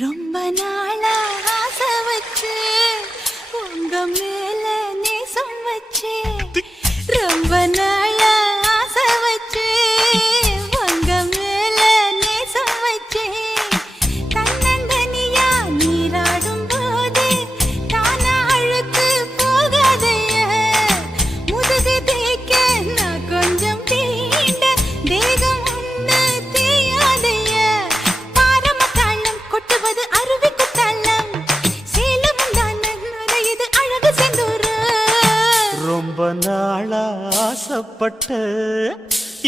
ரொம்ப நாளா ஆசை வச்சு உங்க மேல நேச ஆசைப்பட்ட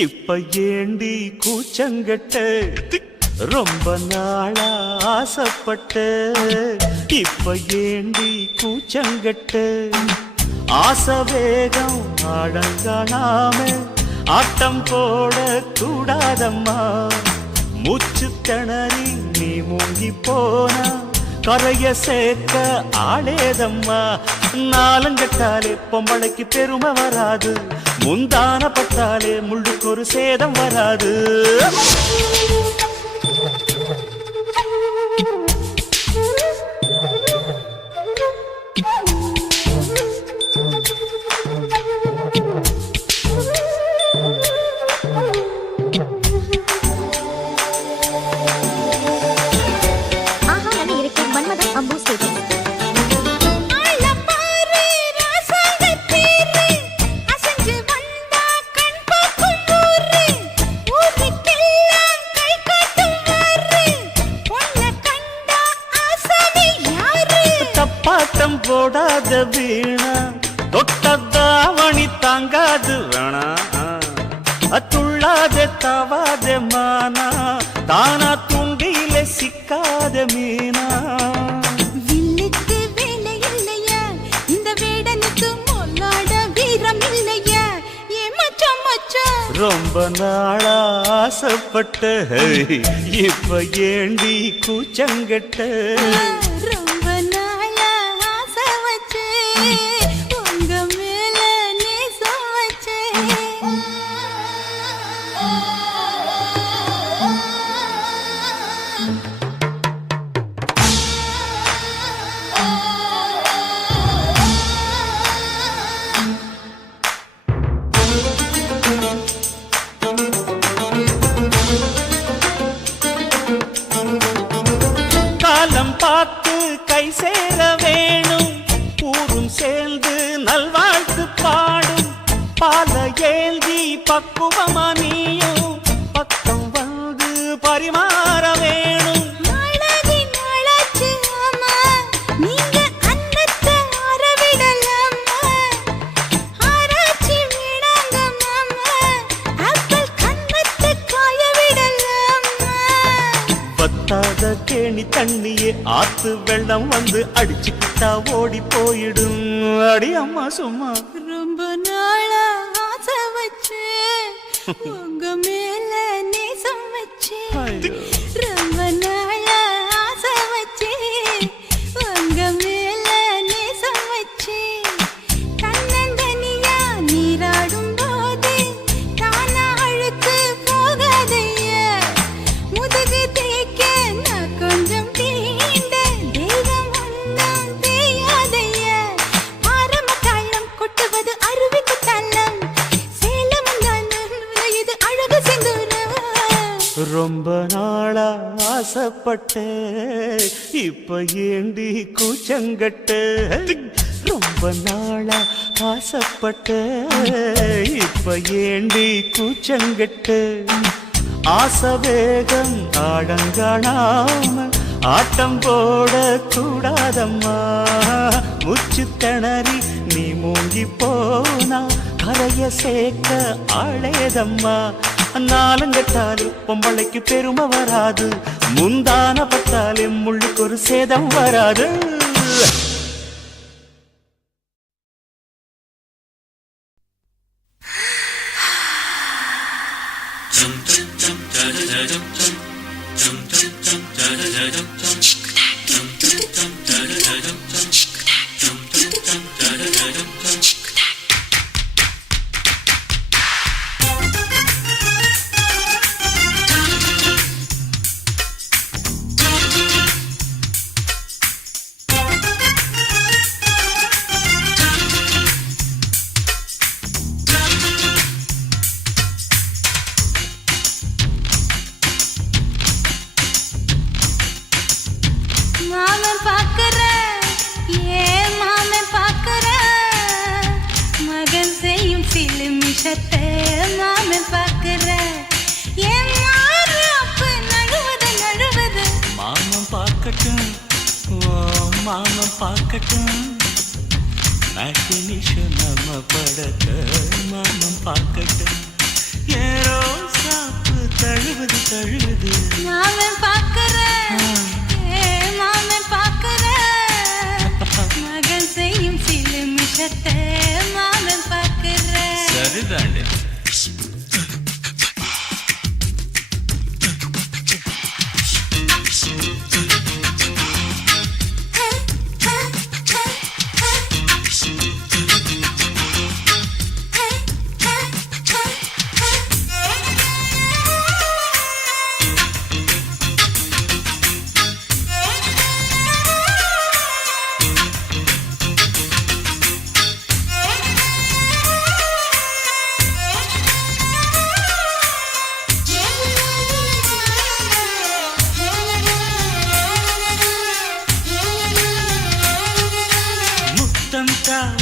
இப்ப ஏண்டி கூச்சங்கட்ட ரொம்ப நாளா ஆசைப்பட்ட இப்ப ஏண்டி கூச்சங்கட்ட ஆசை வேகம் அடங்கானாம ஆட்டம் போட கூடாதம்மா மூச்சு திணறி நீ மூங்கி போனா கரைய சேர்க்க ஆளேதம்மா நாலங்கட்டாலே பொம்பளைக்கு பெருமை வராது முந்தான பட்டாலே முள்ளுக்கு ஒரு சேதம் வராது பாட்டம் போடாத வீணா தொட்டதாவணி தாங்காது வேணா துள்ளாத தவாத மானா தானா துண்டியில சிக்காத மீனா வில்லுக்கு வேலை இல்லையா இந்த வேடனுக்கு மொல்லாட வீரம் இல்லையா ஏ மச்சான் மச்சான் ரொம்ப நாளா ஆசைப்பட்ட இப்ப ஏண்டி கூச்சங்கட்ட உங்க மேல நேசம் வச்சேன் காலம் பார்த்து கை சேர வேணும் ஊரும் சேர்ந்து நல்வாழ்த்து பாடும் பால ஏந்தி பக்குவமா நீயும் பக்கம் வந்து பரிமாற வேணும் பத்தாத கேணி தண்ணியே ஆத்து வெள்ளம் வந்து அடிச்சுக்கிட்டா ஓடி போயிடும் அடி அம்மா சும்மா ரொம்ப நாளா ஆசை வச்சேன் உங்க மேல நேசம் வச்சேன் ரொம்ப நாளா ஆசை வச்சேன் உங்க மேல நேசம் வச்சேன் தன்னந்தனியா நீராடும் போது தானா அழுத்து போகாதையா முதுகு தேய்க்க நான் கொஞ்சம் தீண்ட தெய்வம் ஒன்றும் தெரியாதையா ஆரம்ப தாளம் கொட்டுவது அருவிக்கு தள்ளம் சேலம் இது அழகு செந்தூரம் ரொம்ப நாளா ஆசைப்பட்ட இப்ப ஏண்டி கூச்சங்கட்ட ரொம்ப நாளா ஆசைப்பட்ட இப்ப ஏண்டி கூச்சங்கட்ட ஆசை வேகம் ஆடங்கானாம ஆட்டம் போட கூடாதம்மா முச்சு திணறி நீ மூங்கி போனா கரைய சேர்க்க ஆளேதம்மா நாலங்கட்டாலே பொம்பளைக்கு பெருமை வராது முந்தான பட்டாலே முள்ளுக்கு ஒரு சேதம் வராது மாமன் பார்க்கட்டும் மேட்டினிஷோ நம்ம படத்தை மாமன் பார்க்கட்டும். ஏரோ சாப்பு தழுவுது தழுவுது மாமன் பார்க்கிறேன், மாமன் பார்க்கிறேன், மகன் செய்யும் சில மிஷத்தை மாமன் பார்க்கிறேன். சரிதாண்டே.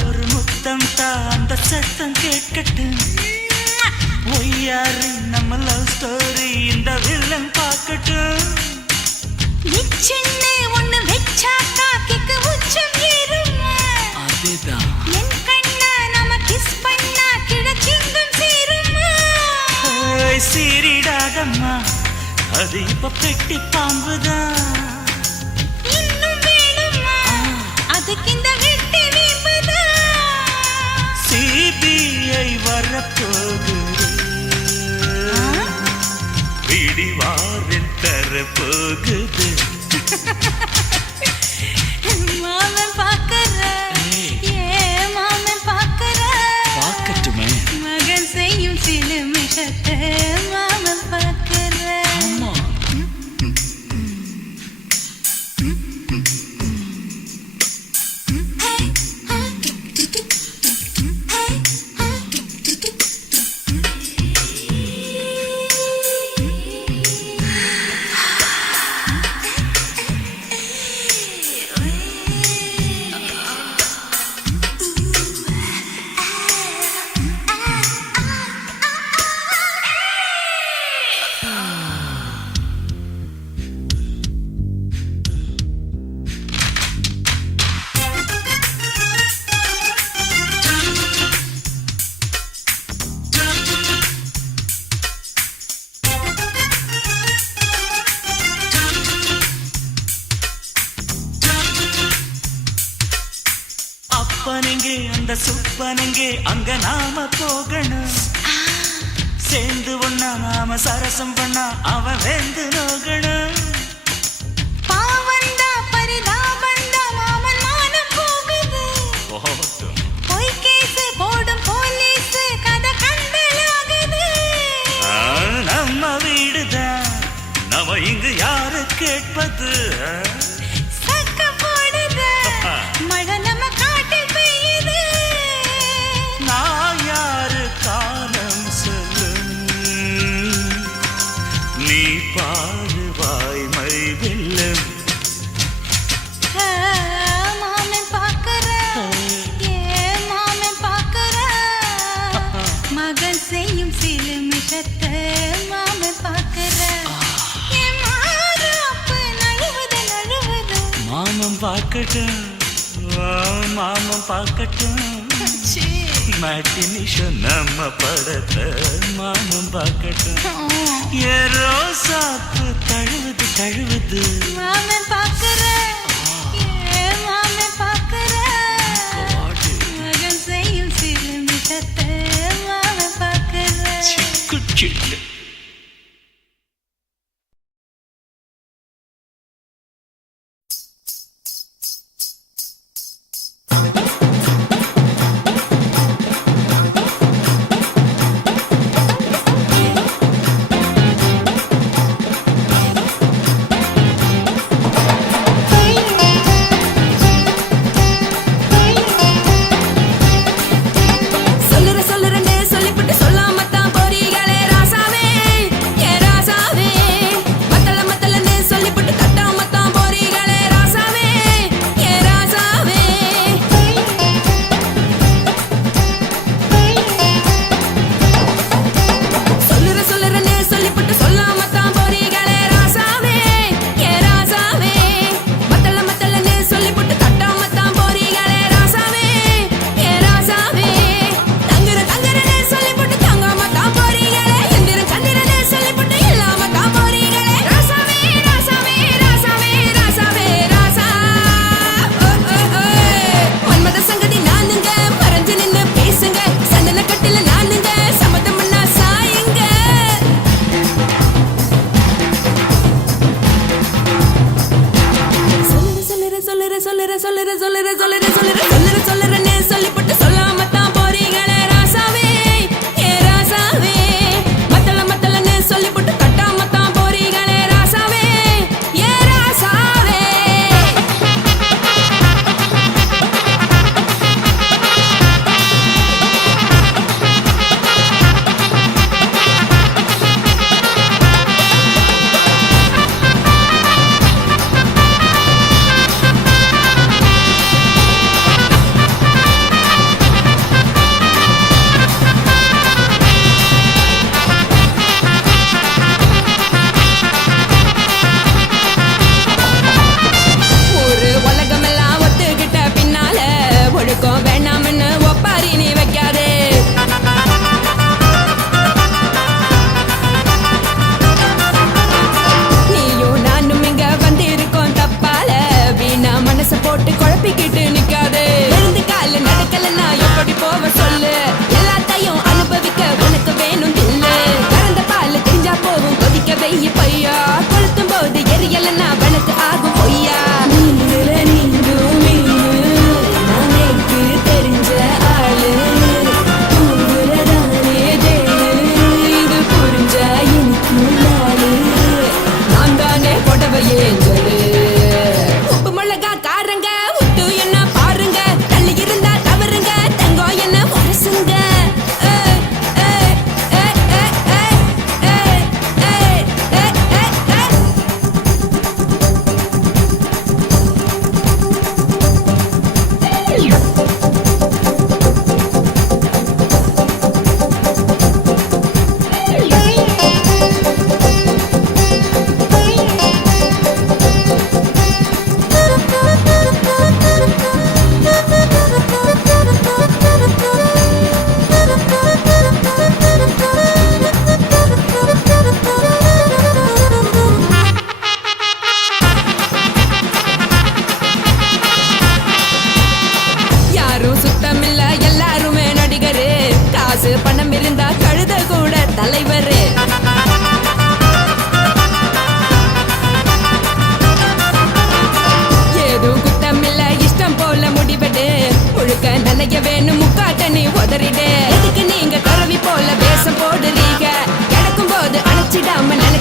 ஒரு முத்தம் தா, அந்த சத்தம் கேட்கட்டும். ஒய்யாரு நம்ம லவ் ஸ்டோரி இந்த வில்லன் பார்க்கட்டும். நிச்சயமே ஒண்ணு வெச்சாக்கா கிக்கு உச்சம் ஏறுமா. அதேதான் என் கண்ணா நாம கிஸ் பண்ணா கிழக்கிங்கும் சீருமா. சீரிடாதம்மா, அது இப்ப பெட்டி பாம்புதான். இன்னும் வேணுமா, அதுக்கு இந்த வெட்டி வீம்புதான். சிபிஐ வரப்போகுது, பிடிவாரில் தரப்போகுது. மாமன் பார்க்கிறேன், மாமன் பார்க்கிறேன், பார்க்கட்டுமே. மகன் செய்யும் சில மிஷத்தை மாமன் பார்க்கிறேன். ஆமா. அப்பனெங்கே அந்த சுப்பனெங்கே அங்க நாம போகணும். சேர்ந்து ஒண்ணா நாம சரசம் பண்ணா அவன் வெந்து நோகணும். பாவந்தா பரிதாபந்தா மாமன் மானம் போகுது. பொய் கேஸ் போடும் போலீஸ் கதை கண்டலாகுது. நம்ம வீடுதான், நம்ம இங்கு யாரு கேட்பது. சக்க போடுது, மழை நம்ம காட்டில் பெய்யுது. நான் யாரு காலம் சொல்லும், நீ பாரு வாய்மை வெல்லும். மாமன் பார்க்கிறேன், மாமன் பார்க்கிறேன், மகன் செய்யும் சில மிஷத்தை மாமன் பார்க்கிறேன். என் மாறாப்பு நழுவுது நழுவுது. மாமன் பார்க்கட்டும், மாமன் பார்க்கட்டும். மேட்டினிஷோ நம்ம படத்தை மாமன் பார்க்கட்டும். ஏரோ சாப்பு தழுவுது தழுவுது மாமன் பார்க்கிறேன், மாமன் பார்க்கிறேன், மகன் செய்யும் சில மிஷத்தை மாமன் பார்க்கிறேன். சிக்கு. சொல்லுறேன்னு சொல்லிவிட்டு சொல்லாமத்தான் போறீங்களே ராசாவே.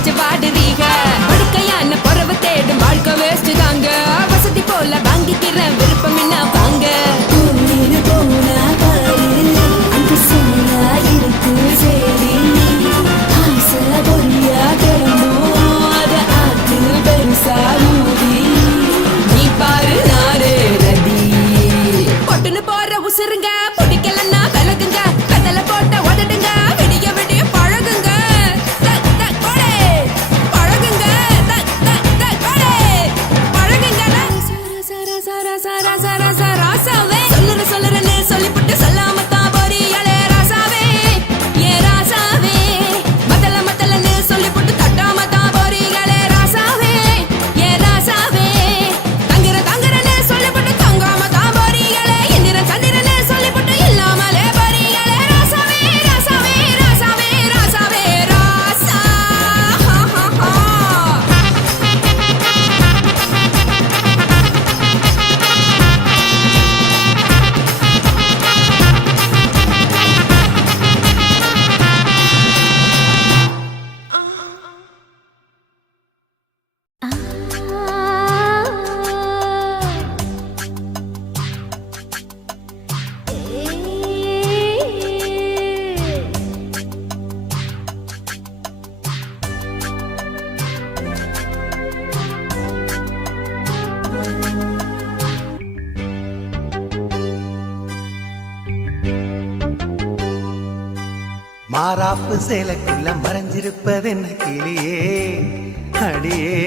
வச்சு பாடுறீங்க படுக்கையான பொறவை தேடும் வாழ்க்கை வேஸ்ட் தாங்க வசதி போல வாங்கிக்கிறேன் விருப்பம் என்ன வாங்க நீ பாரு நானே ரதி பொட்டுன்னு போற உசுருங்க பிடிக்கலன்னா விலகுங்க கதல போட்ட உதடுங்க விடிய விடிய பழகுங்க பழகுங்க பழகுங்க ராசாவே சொல்லுறேன்னு சொல்லிவிட்டு சொல்லாமத்தான் போறியாளே ராசாவே ஏ ராசாவே மத்தலன்னு சொல்லிவிட்டு தட்டாமத்தான் போறியாளே ராசாவே ஏ ராசாவே தங்குறேன்னு சொல்லிவிட்டு தங்காமத்தான் போறியாளே இந்திரன் சந்திரன்னு சொல்லிவிட்டு இல்லாமலே போறியாளே ராசாவே ராசாவே ராசாவே ராசாவே ராசா மாறாப்பு சேலைக்குள்ள மறைஞ்சிருப்பது என்ன கிளியே அடியே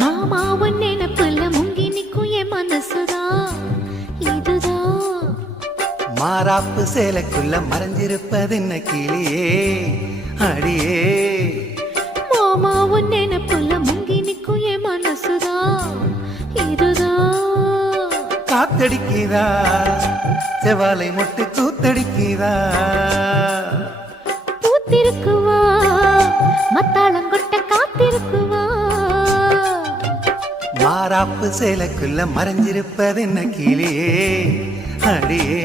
மாமா உன் நினைப்புல முங்கி நிக்கும் என் மனசுதான் இதுதான் மாறாப்பு சேலைக்குள்ள மறைஞ்சிருப்பது என்ன கிளியே அடியே மாமா உன் நினைப்புல முங்கி நிக்கும் என் மனசுதான் இதுதான் காத்தடிக்குதா செவாலை முட்டு கூத்தடிக்குதா பூத்திருக்குவா மத்தாளங்கொட்ட காத்திருக்குவா மாறாப்பு சேலைக்குள்ள மறைஞ்சிருப்பது என்ன கிளியே அடியே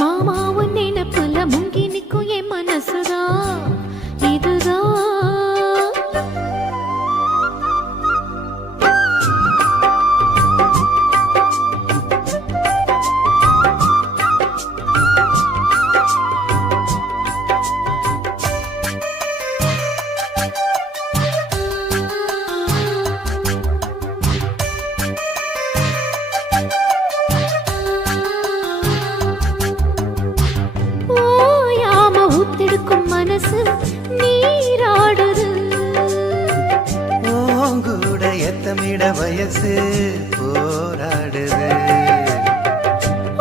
மாமா உன் நினைப்புல முங்கி நிக்கும் என் மனசுதான் இதுதான் மனசு நீராடுது ஓங்கூட எத்தமிட வயசு போராடுது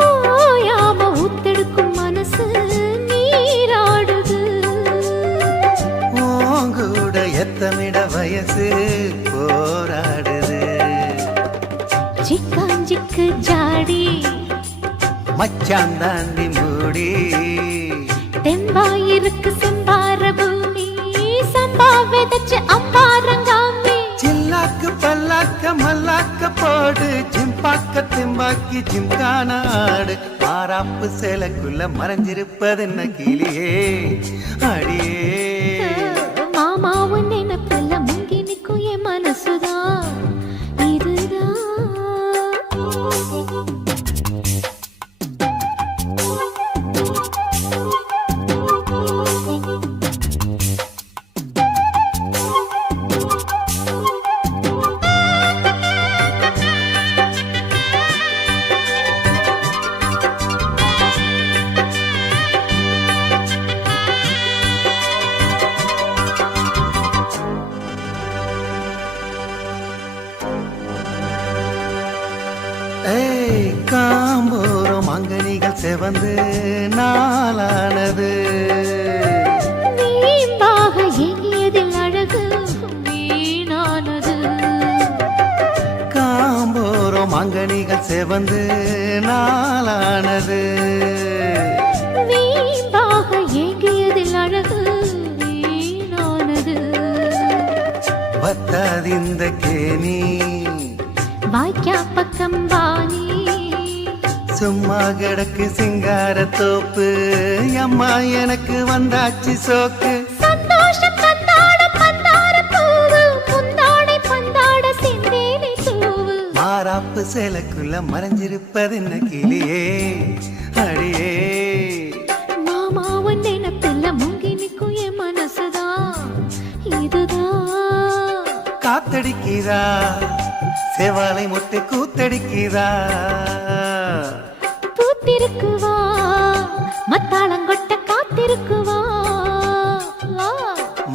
ஓயாம ஊத்தெடுக்கும் மனசு நீராடுது ஓங்கூட எத்தமிட வயசு போராடுது சிக்காஞ்சிக்கு ஜாடி மச்சான் தாண்டி மூடி தெம்பாயிருக்கு செம்பார பூமி சம்பா விதைச்சு அம்பாரங்காமி சில்லாக்கு பல்லாக்க மல்லாக்க போடு ஜிம்பாக்க திம்பாக்கி ஜிம்கானாடு மாறாப்பு சேலைக்குள்ள மறைஞ்சிருப்பது என்ன கிளியே அடியே மாமாவும் நினைப்புல முங்கி நிக்கும் என் மனசுதான் இதுதான் காம்போரம் அங்கனிகள் செவந்து நாளானது வீம்பாக எங்கியதில் அழகு வீணானது காம்போரம் அங்கனிகள் செவந்து நாளானது வீம்பாக எங்கியதில் அழகு வீணானது பத்தாதிந்த கேணி வாய்க்கா பக்கம் வாணி சும்மா கிடக்கு சிங்கார தோப்பு அம்மா எனக்கு வந்தாச்சு சோக்கு சந்தோஷம் தந்தாட மாறாப்பு சேலைக்குள்ள மறைஞ்சிருப்பது என்ன கிளியே அடியே மாமா உன் நினைப்பில்ல முங்கி நிற்கும் என் மனசுதான் இதுதான் காத்தடிக்கிறா செவாலை முட்டை கூத்தடிக்கிறா பூத்திருக்குவா மத்தாளங்கொட்ட காத்திருக்குவா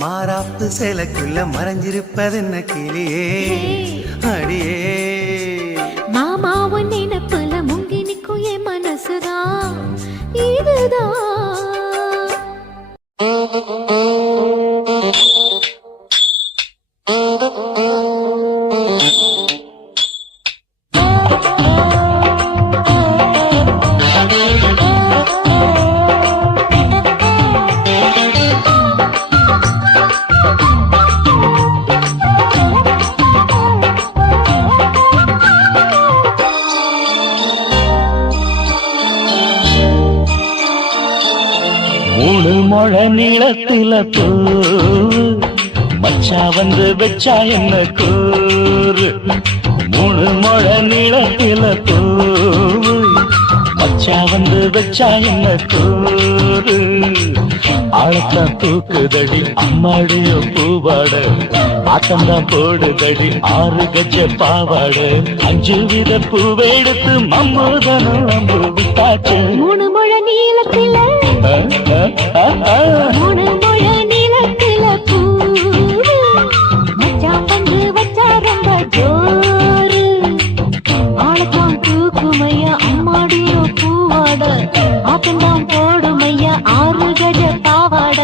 மாறாப்பு சேலைக்குள்ள மறைஞ்சிருப்பது என்ன கிளியே அடியே மாமா உன் நினைப்புல முங்கி நிற்கும் என் மனசுதான் இதுதான் மூணு மொழ நீளத்தில பூ மச்சா வந்து வச்சா என்ன கூறு மூணு மொழ நீளத்தில பூ மச்சா வந்து வச்சா என்ன கூறு ஆழத்தான் தூக்குதடி அம்மாடிய பூவாட ஆட்டம்தான் போடுதடி 6 கஜ பாவாட 5 வித பூவை எடுத்து மம்மூதனும் அம்பு விட்டாச்சு மூணு முழ நீளத்தில மூணு முழ நீளத்தில பூ மச்சான் வந்து வச்சா ரொம்ப ஜோரு ஆளத்தான் தூக்குமையா அம்மாடியோ பூவாட ஆட்டம்தான் போடுமையா 6 கஜ பாவாட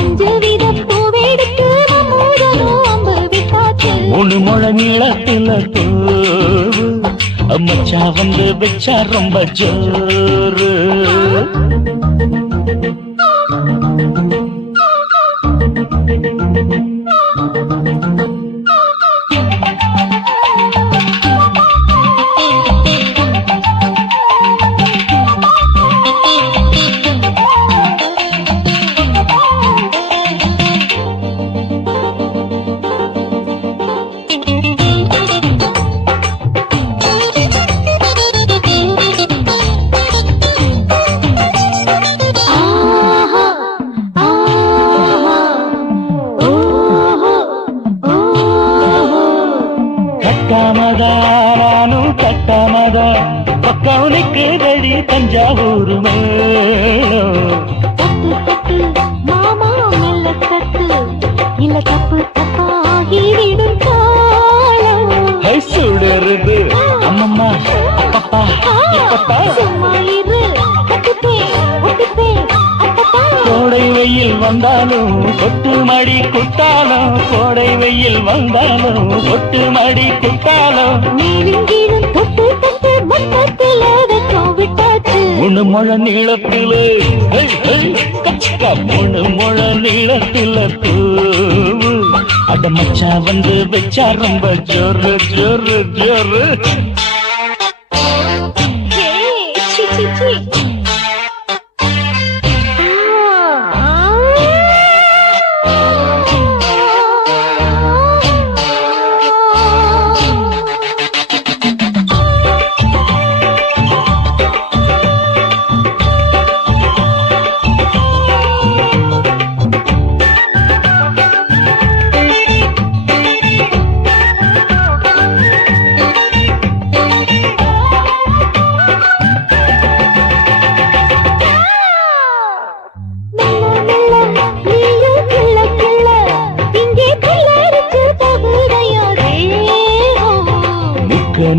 5 வித பூவெடுத்து மம்மூதனும் அம்பு விட்டாச்சு மூணு முழ நீளத்தில பூ மச்சா வந்து வச்சா ரொம்ப ஜோரு கட்டாமதானும் கட்டாமதா பக்கம் நிற்குதடி தஞ்சாவூர் மேளம் தட்டு தட்டு மாமா மெல்ல தட்டு இல்ல தப்பு தப்பாகிவிடும் காலம் சுடருது அம்மம்மா அப்பப்பா இப்பப்பா சும்மா இரு கட்டுப்பே ஒட்டுப்பே அட்டப்பா கோடை வெயில் வந்தாலும் கொட்டு மடி குத்தாலும் கோடை வெயில் வந்தாலும் கொட்டு மடி குத்தாலும் மேலும் கீழும் தொட்டு தொட்டு மொத்தத்தில் வெச்சோம் விட்டாச்சு மூணு முழ நீளத்தில கச்சிக்கா மூணு முழ நீளத்தில பூவு அட மச்சா வந்து வச்சா ரொம்ப ஜோரு ஜோரு ஜோரு சி சி சி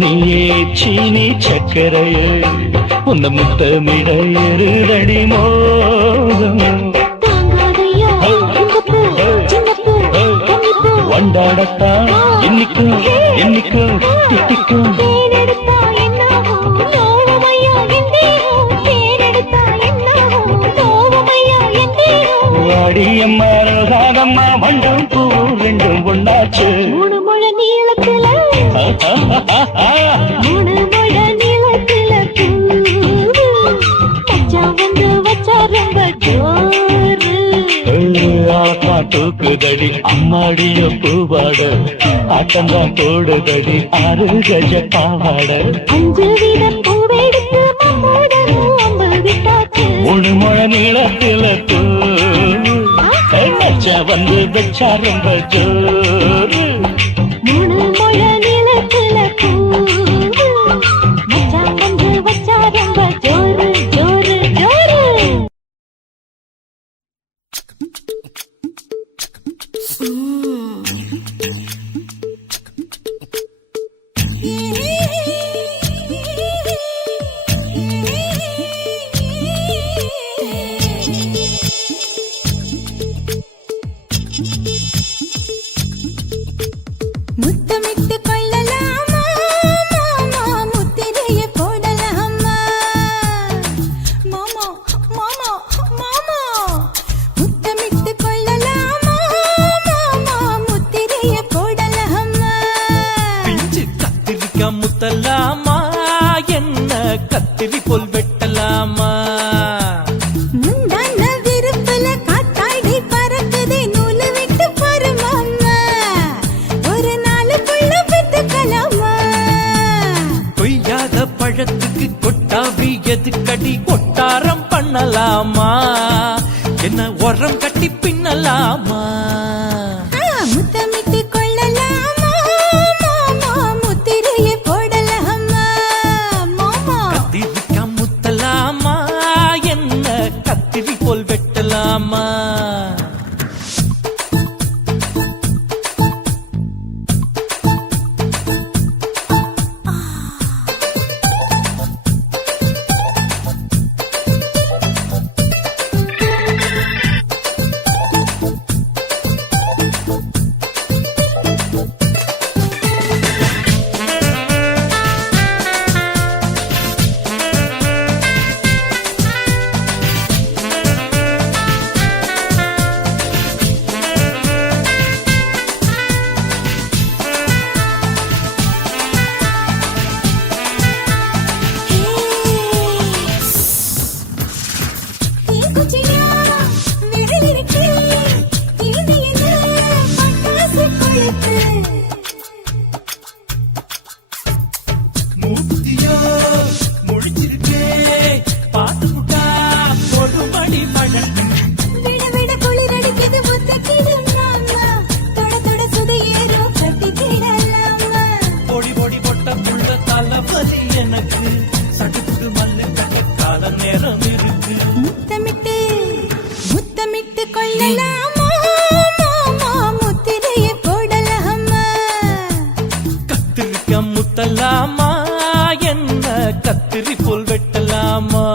நீயே சீனி சக்கரையே உந்த முத்தமிட எருதடி மோகம் வண்டாடத்தான் இன்னிக்கும் இன்னிக்கும் திட்டிக்கும் வாடியம்மா ரோசாதம்மா வண்டும் பூ ரெண்டும் ஒண்ணாச்சு மூணு முழ நீளத்துல மூணு முழ நீளத்துல மச்சான் வந்து வச்சா ரொம்ப ஜோரு தூக்குதடி அம்மாடிய பூவாட ஆட்டந்தான் போடுதடி 6 கஜ பாவாட 5 வீத பூவெடுத்து மாமோதரும் விட்டாச்சு 3 முழ நீளத்தில தூ நச்சா வந்து வச்சா ரொம்ப ஜோரு 3 முழ நீளத்தில பூ மச்சான் வந்து வச்சா ரொம்ப ஜோரு ஜோரு ஜோரு முத்தமிட்டு கொள்ளலாமா மாமா முத்திரையை போடலாமா மாமா மாமா மாமா முத்தமிட்டு கொள்ளலாமா மாமா முத்திரையை போடலாமா பிஞ்சு கத்திரிக்காய் முத்தலாமா என்ன கத்திரி போல் வெட்டலாமா முந்தான விருப்புல காத்தாடி பறக்குதே நூலு விட்டு பாரு மாமா ஒரு நாளுக்குள்ள பெத்துக்கலாமா கொய்யாத பழத்துக்கு கொட்டாவி எதுக்கடி கொட்டாரம் பண்ணலாமா என்ன உரம் கட்டி பின்னலாமா முத்தமிட்டு கொள்ளலாமா மாமா முத்திரையை போடலாமா மாமா கத்திரிக்காய் முத்தலாமா என்ன கத்திரி போல் வெட்டலாமா மூத்தியோ முடிச்சிருக்கே பாத்து புட்டா ஒரு மணி மழை விட விட குளிரடிக்குது முத்தக்கிடும் மாமா தொட தொட சுதையேறும் கட்டிக்கிடலாமா பொடி பொடி பொட்ட புள்ள தலைவலி எனக்கு சடுக்கு மல்லு கட்ட கால நேரம் இருக்கு முத்தமிட்டு முத்தமிட்டு கொள்ளலாமா மாமா முத்திரையை போடலாமா கத்திரிக்காய் முத்தலாமா என்ன கத்திரி போல் வெட்டலாமா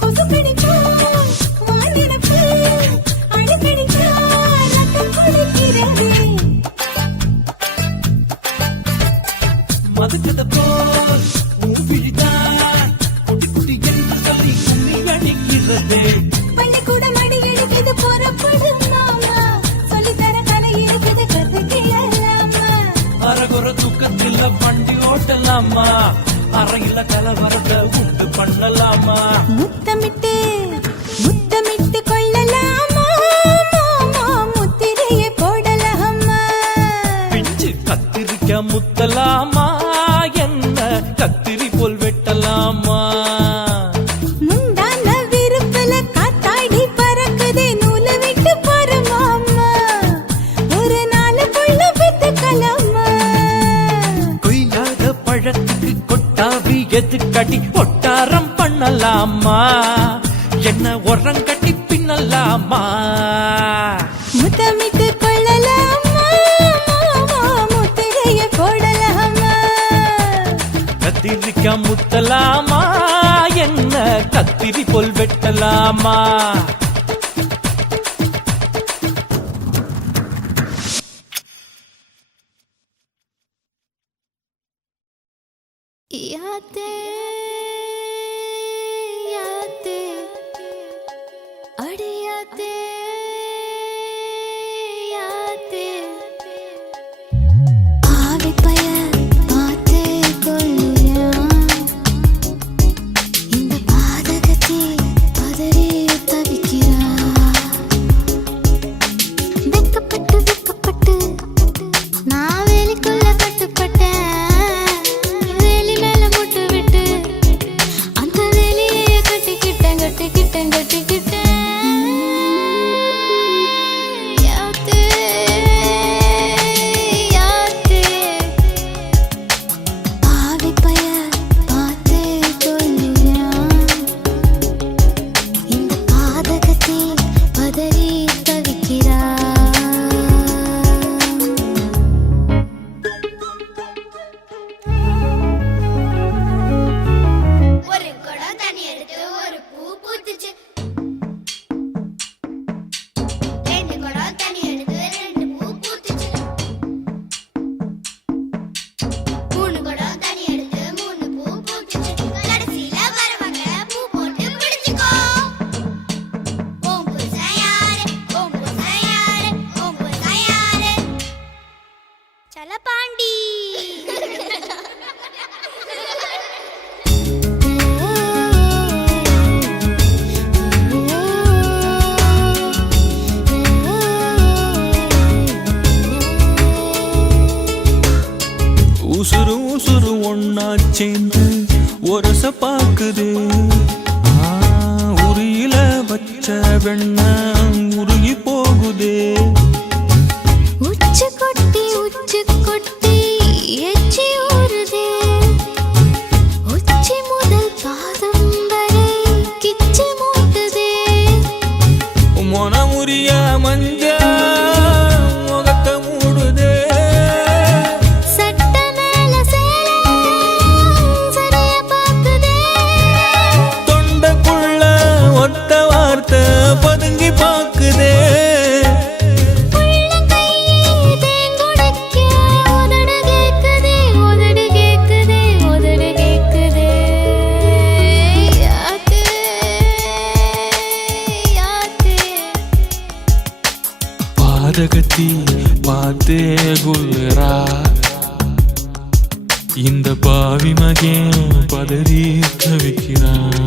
கொசு கடிச்சா வானிடப்பு அடிக்கடிச்சா ரத்தம் குடிக்கிறதே மதுக்கத போல் மூவிழிதான் குட்டி குட்டி என்று சொல்லி கும்மி அடிக்கிறதே பள்ளிக்கூடம் அடி எடுக்குது புறப்படும் மாமா சொல்லித்தர கலை இருக்குது கத்துக்கிடலாமா அரகுற தூக்கத்தில் வண்டி ஓட்டலாமா அறையில கலவரத்தை உண்டு பண்ணலாமா முத்தமிட்டு முத்தமிட்டு கொள்ளலாமா மாமா முத்திரையை போடலாமா பிஞ்சு கத்திரிக்காய் முத்தலாமா என்ன கத்திரி போல் வெட்டலாமா முந்தான விருப்புல காத்தாடி பறக்குதே நூலு விட்டு பாரு மாமா ஒரு நாளுக்குள்ள பெத்துக்கலாமா கொய்யாத பழத்துக்கு கொட்டாவி எதுக்கடி ஒட்டாரம் பண்ணலாமா என்ன உரம் கட்டி பின்னலாமா முத்தமிட்டு கொள்ளலாமா மாமா முத்திரையை போடலாமா கத்திரிக்கா முத்தலாமா என்ன கத்திரி போல் வெட்டலாமா याते याते अड़े याते याते आवे पय पाते कोल्लुया इंद पादगति पदरी तविकिरा வெக்கப்பட்டு நான் வேலிக்குள்ள கட்டுப்பட்டேன் பாண்டி உசுறு ஒன்னா சேர்ந்து ஒரச பாக்குது உரியில வச்ச வெண்ண உருகி போகுதே உச்சு கொட்டி எச்சி ஊறுதே உச்சி முதல் பாதம் வரை கிச்சி மூட்டுதே மொனமுறிய மஞ்ச முகத்தை மூடுதே சட்ட மேல சேல சரிய பாக்குதே தொண்டைக்குள்ள ஒத்த வார்த்தை பதுங்கி பாக்குதே பாதகத்தி பார்த்தே குல்றா இந்த பாவி மகன் பதறி தவிக்கிறான்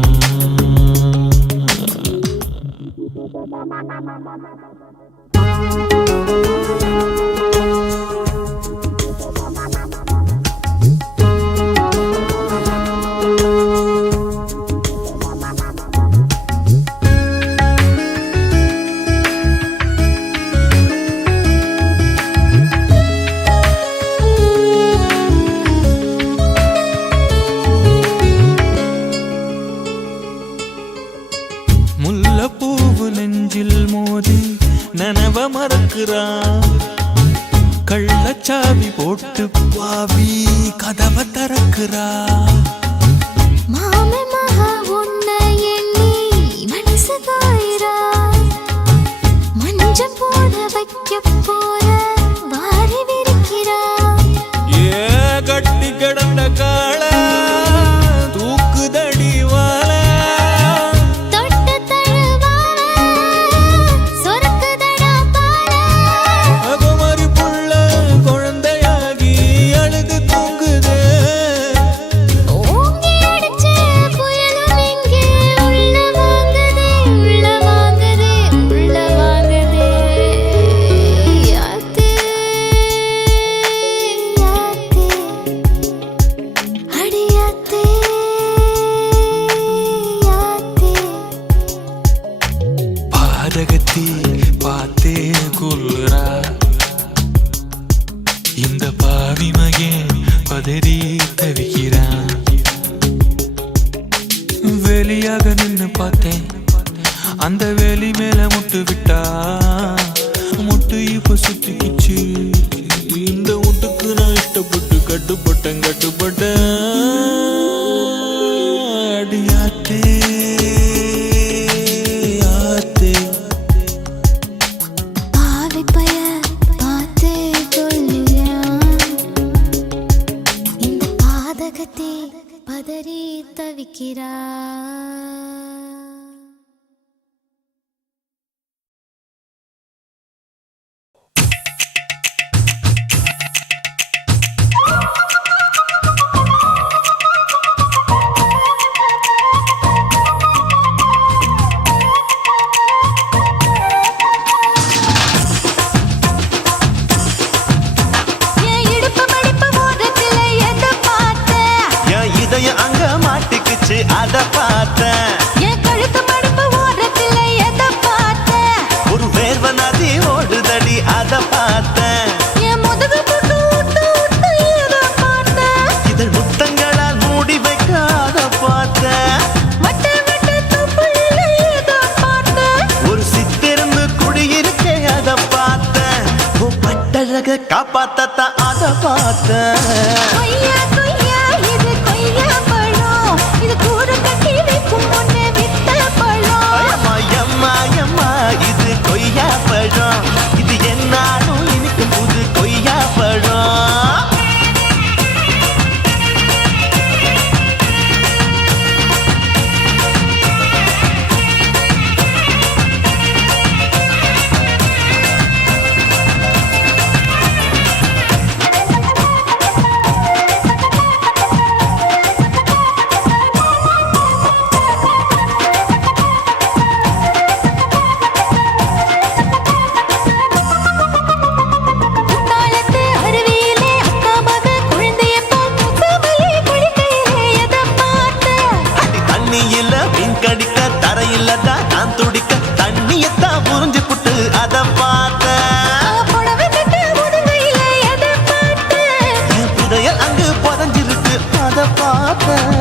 முல்லைப்பூவு நெஞ்சில் மோதி நனவ மறக்கிறா கள்ளச்சாவி போட்டு பாவி கதவை திறக்கிறா மாமே மகா உன்னை எண்ணி மனசு காயிரா மஞ்சள் போட வைக்க போற வாரி விரிக்கிறா ஏ கட்டி கிடந்த கால தூக்குதடி வாழ அகமரி புள்ள குழந்தையாகி அழுது தூங்குதே ஓங்கி அடிச்ச புயலும் இங்கே உள்ள வாங்குதே யாத்தே அடியாத்தே யாத்தே பாதகத்தி பார்த்தே கொல்லுறா இந்த பாவி மகன் பதறி தவிக்கிறான் வெளியாக நின்னு பார்த்தேன் அந்த வேலி மேல முட்டு விட்டா முட்டு இப்ப சுத்திக்கிச்சு இந்த முட்டுக்கு நான் இஷ்டப்பட்டு கட்டுப்பட்டேன் மாதகத்தே பதறி தவிக்கிறா அத பார்த்தேன் என் கழுத்து மடிப்பு ஓரத்துல எதை பார்த்தேன் ஒரு வேர்வ நதி ஓடுதடி அத பார்த்தேன் என் முதுகு புட்டு விட்டு விட்டு எதை பார்த்தேன் இதழ் முத்தங்களால் மூடி வைக்க அத பார்த்தேன் வட்ட வட்ட தொப்புளில எதை பார்த்தேன் ஒரு சித்திருந்து குடியிருக்கே அத பார்த்தேன் உன் பட்டழக காப்பாத்தத்தான் அத பார்த்தேன் கொய்யா கொய்யா இது கொய்யா பழம் இது கூட கட்டி வைக்கும் முன்னே விட்ட பழம் அம்மா அம்மா இது கொய்யா பழம் இது என்னாலும் இனிக்கும் புது கொய்யா பழம் தாளத்து அருவியிலே அக்கா மக குழந்தைய போல் முகமலே குளிக்கையிலே எதை பார்த்தேன் அடி தண்ணியில மீன் கடிக்க தரையில தான் நான் துடிக்க தண்ணியத்தான் புரிஞ்சு புட்டு அத பார்த்தேன் புடவை கட்ட முதுகையிலே எதை பார்த்தேன் என் புதையல் அங்கு புதஞ்சிருக்கு அத பார்த்தேன்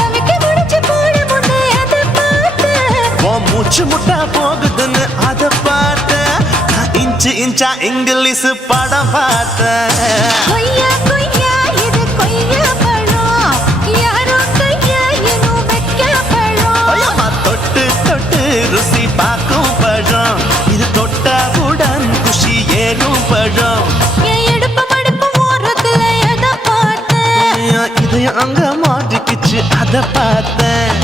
ரவிக்கு முடிச்சு போட முன்னே எதை பார்த்தேன் உன் மூச்சு முட்டா போகுதுன்னு அத பார்த்தேன் நான் இன்ச்சு இன்ச்சா இங்கிலீஷ் படம் பார்த்தேன் கொய்யா கொய்யா இது கொய்யா பழம் யாரோ கையா இன்னும் வைக்க பழம் அம்மா தொட்டு தொட்டு ருசி பார்க்கும் பழம் இது தொட்டாவுடன் குஷி ஏறும் பழம் என் இடுப்பு மடிப்பு ஓரத்துல எதை பார்த்தேன் என் இதயம் அங்க மாட்டிக்கிச்சு அத பார்த்தேன்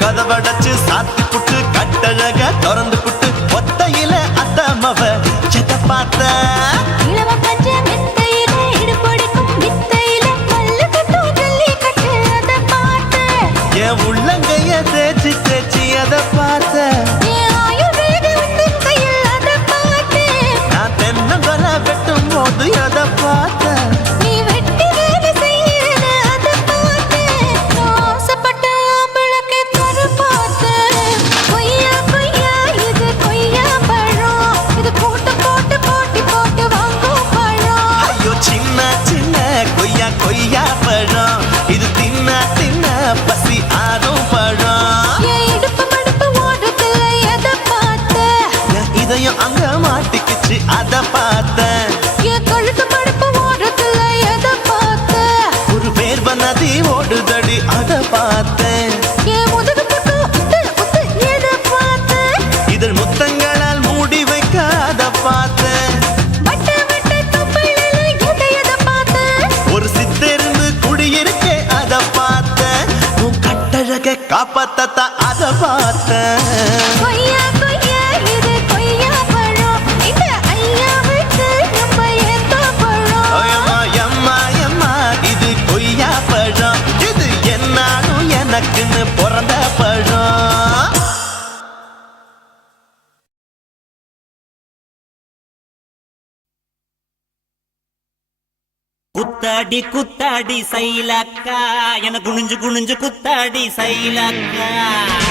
கதவடைச்சு சாத்தி புட்டு கட்டழக திறந்து புட்டு ஒத்தையில அத்தமவ செத்த பார்த்த இளவ பஞ்ச மெத்தையில இடுப்பொடிக்கும் வித்தையில பல்லு கட்டும் ஜல்லி கட்டு அதை பார்த்தேன் என் உள்ளங்கைய தேய்ச்சி தேய்ச்சி அத பார்த்த என் ஆயுர்வேத உந்தன் கையில் அதை பார்த்தேன் நான் தென்னங்கொலை வெட்டும் போது அத பார்த்த நீ வெட்டி வேலை செய்யறது அதை பார்த்தேன் நான் ஆசைப்பட்ட ஆம்பளுக்கு தர பார்த்தேன் கொய்யா கொய்யா இது கொய்யா பழம் இது கூட்டு போட்டு போட்டி போட்டு வாங்கும் பழம் ஐயோ சின்ன சின்ன கொய்யா கொய்யா பழம் இது தின்ன தின்ன பசி ஆறும் பழம் என் இடுப்பு மடிப்பு ஓரத்துல எதை பார்த்தேன் என் இதயம் அங்க மாட்டிக்கிச்சு அத பார்த்தேன் என் கழுத்து மடிப்பு ஓரத்துல எதை பார்த்தேன் ஒரு வேர்வ நதி ஓடுதடி அத பார்த்தேன் என் முதுகு புட்டு உத்து உத்து எதை பார்த்தேன் இதழ் முத்தங்களால் மூடி வைக்க அத பார்த்தேன் வட்ட வட்ட தொப்புளில எதை பார்த்தேன் ஒரு சித்திருந்து குடியிருக்கே அத பார்த்தேன் உன் கட்டழக காப்பாத்தத்தான் அத பார்த்தேன் கொய்யா கொய்யா இது கொய்யா பழம் இந்த ஐயாவுக்கு நம்ம எந்த பழம் அம்மா அம்மா அம்மா இது கொய்யா பழம் இது என்னாலும் எனக்குன்னு பிறந்த பழம் குத்தாடி குத்தாடி சைலக்கா என குனிஞ்சு குனிஞ்சு குத்தாடி சைலக்கா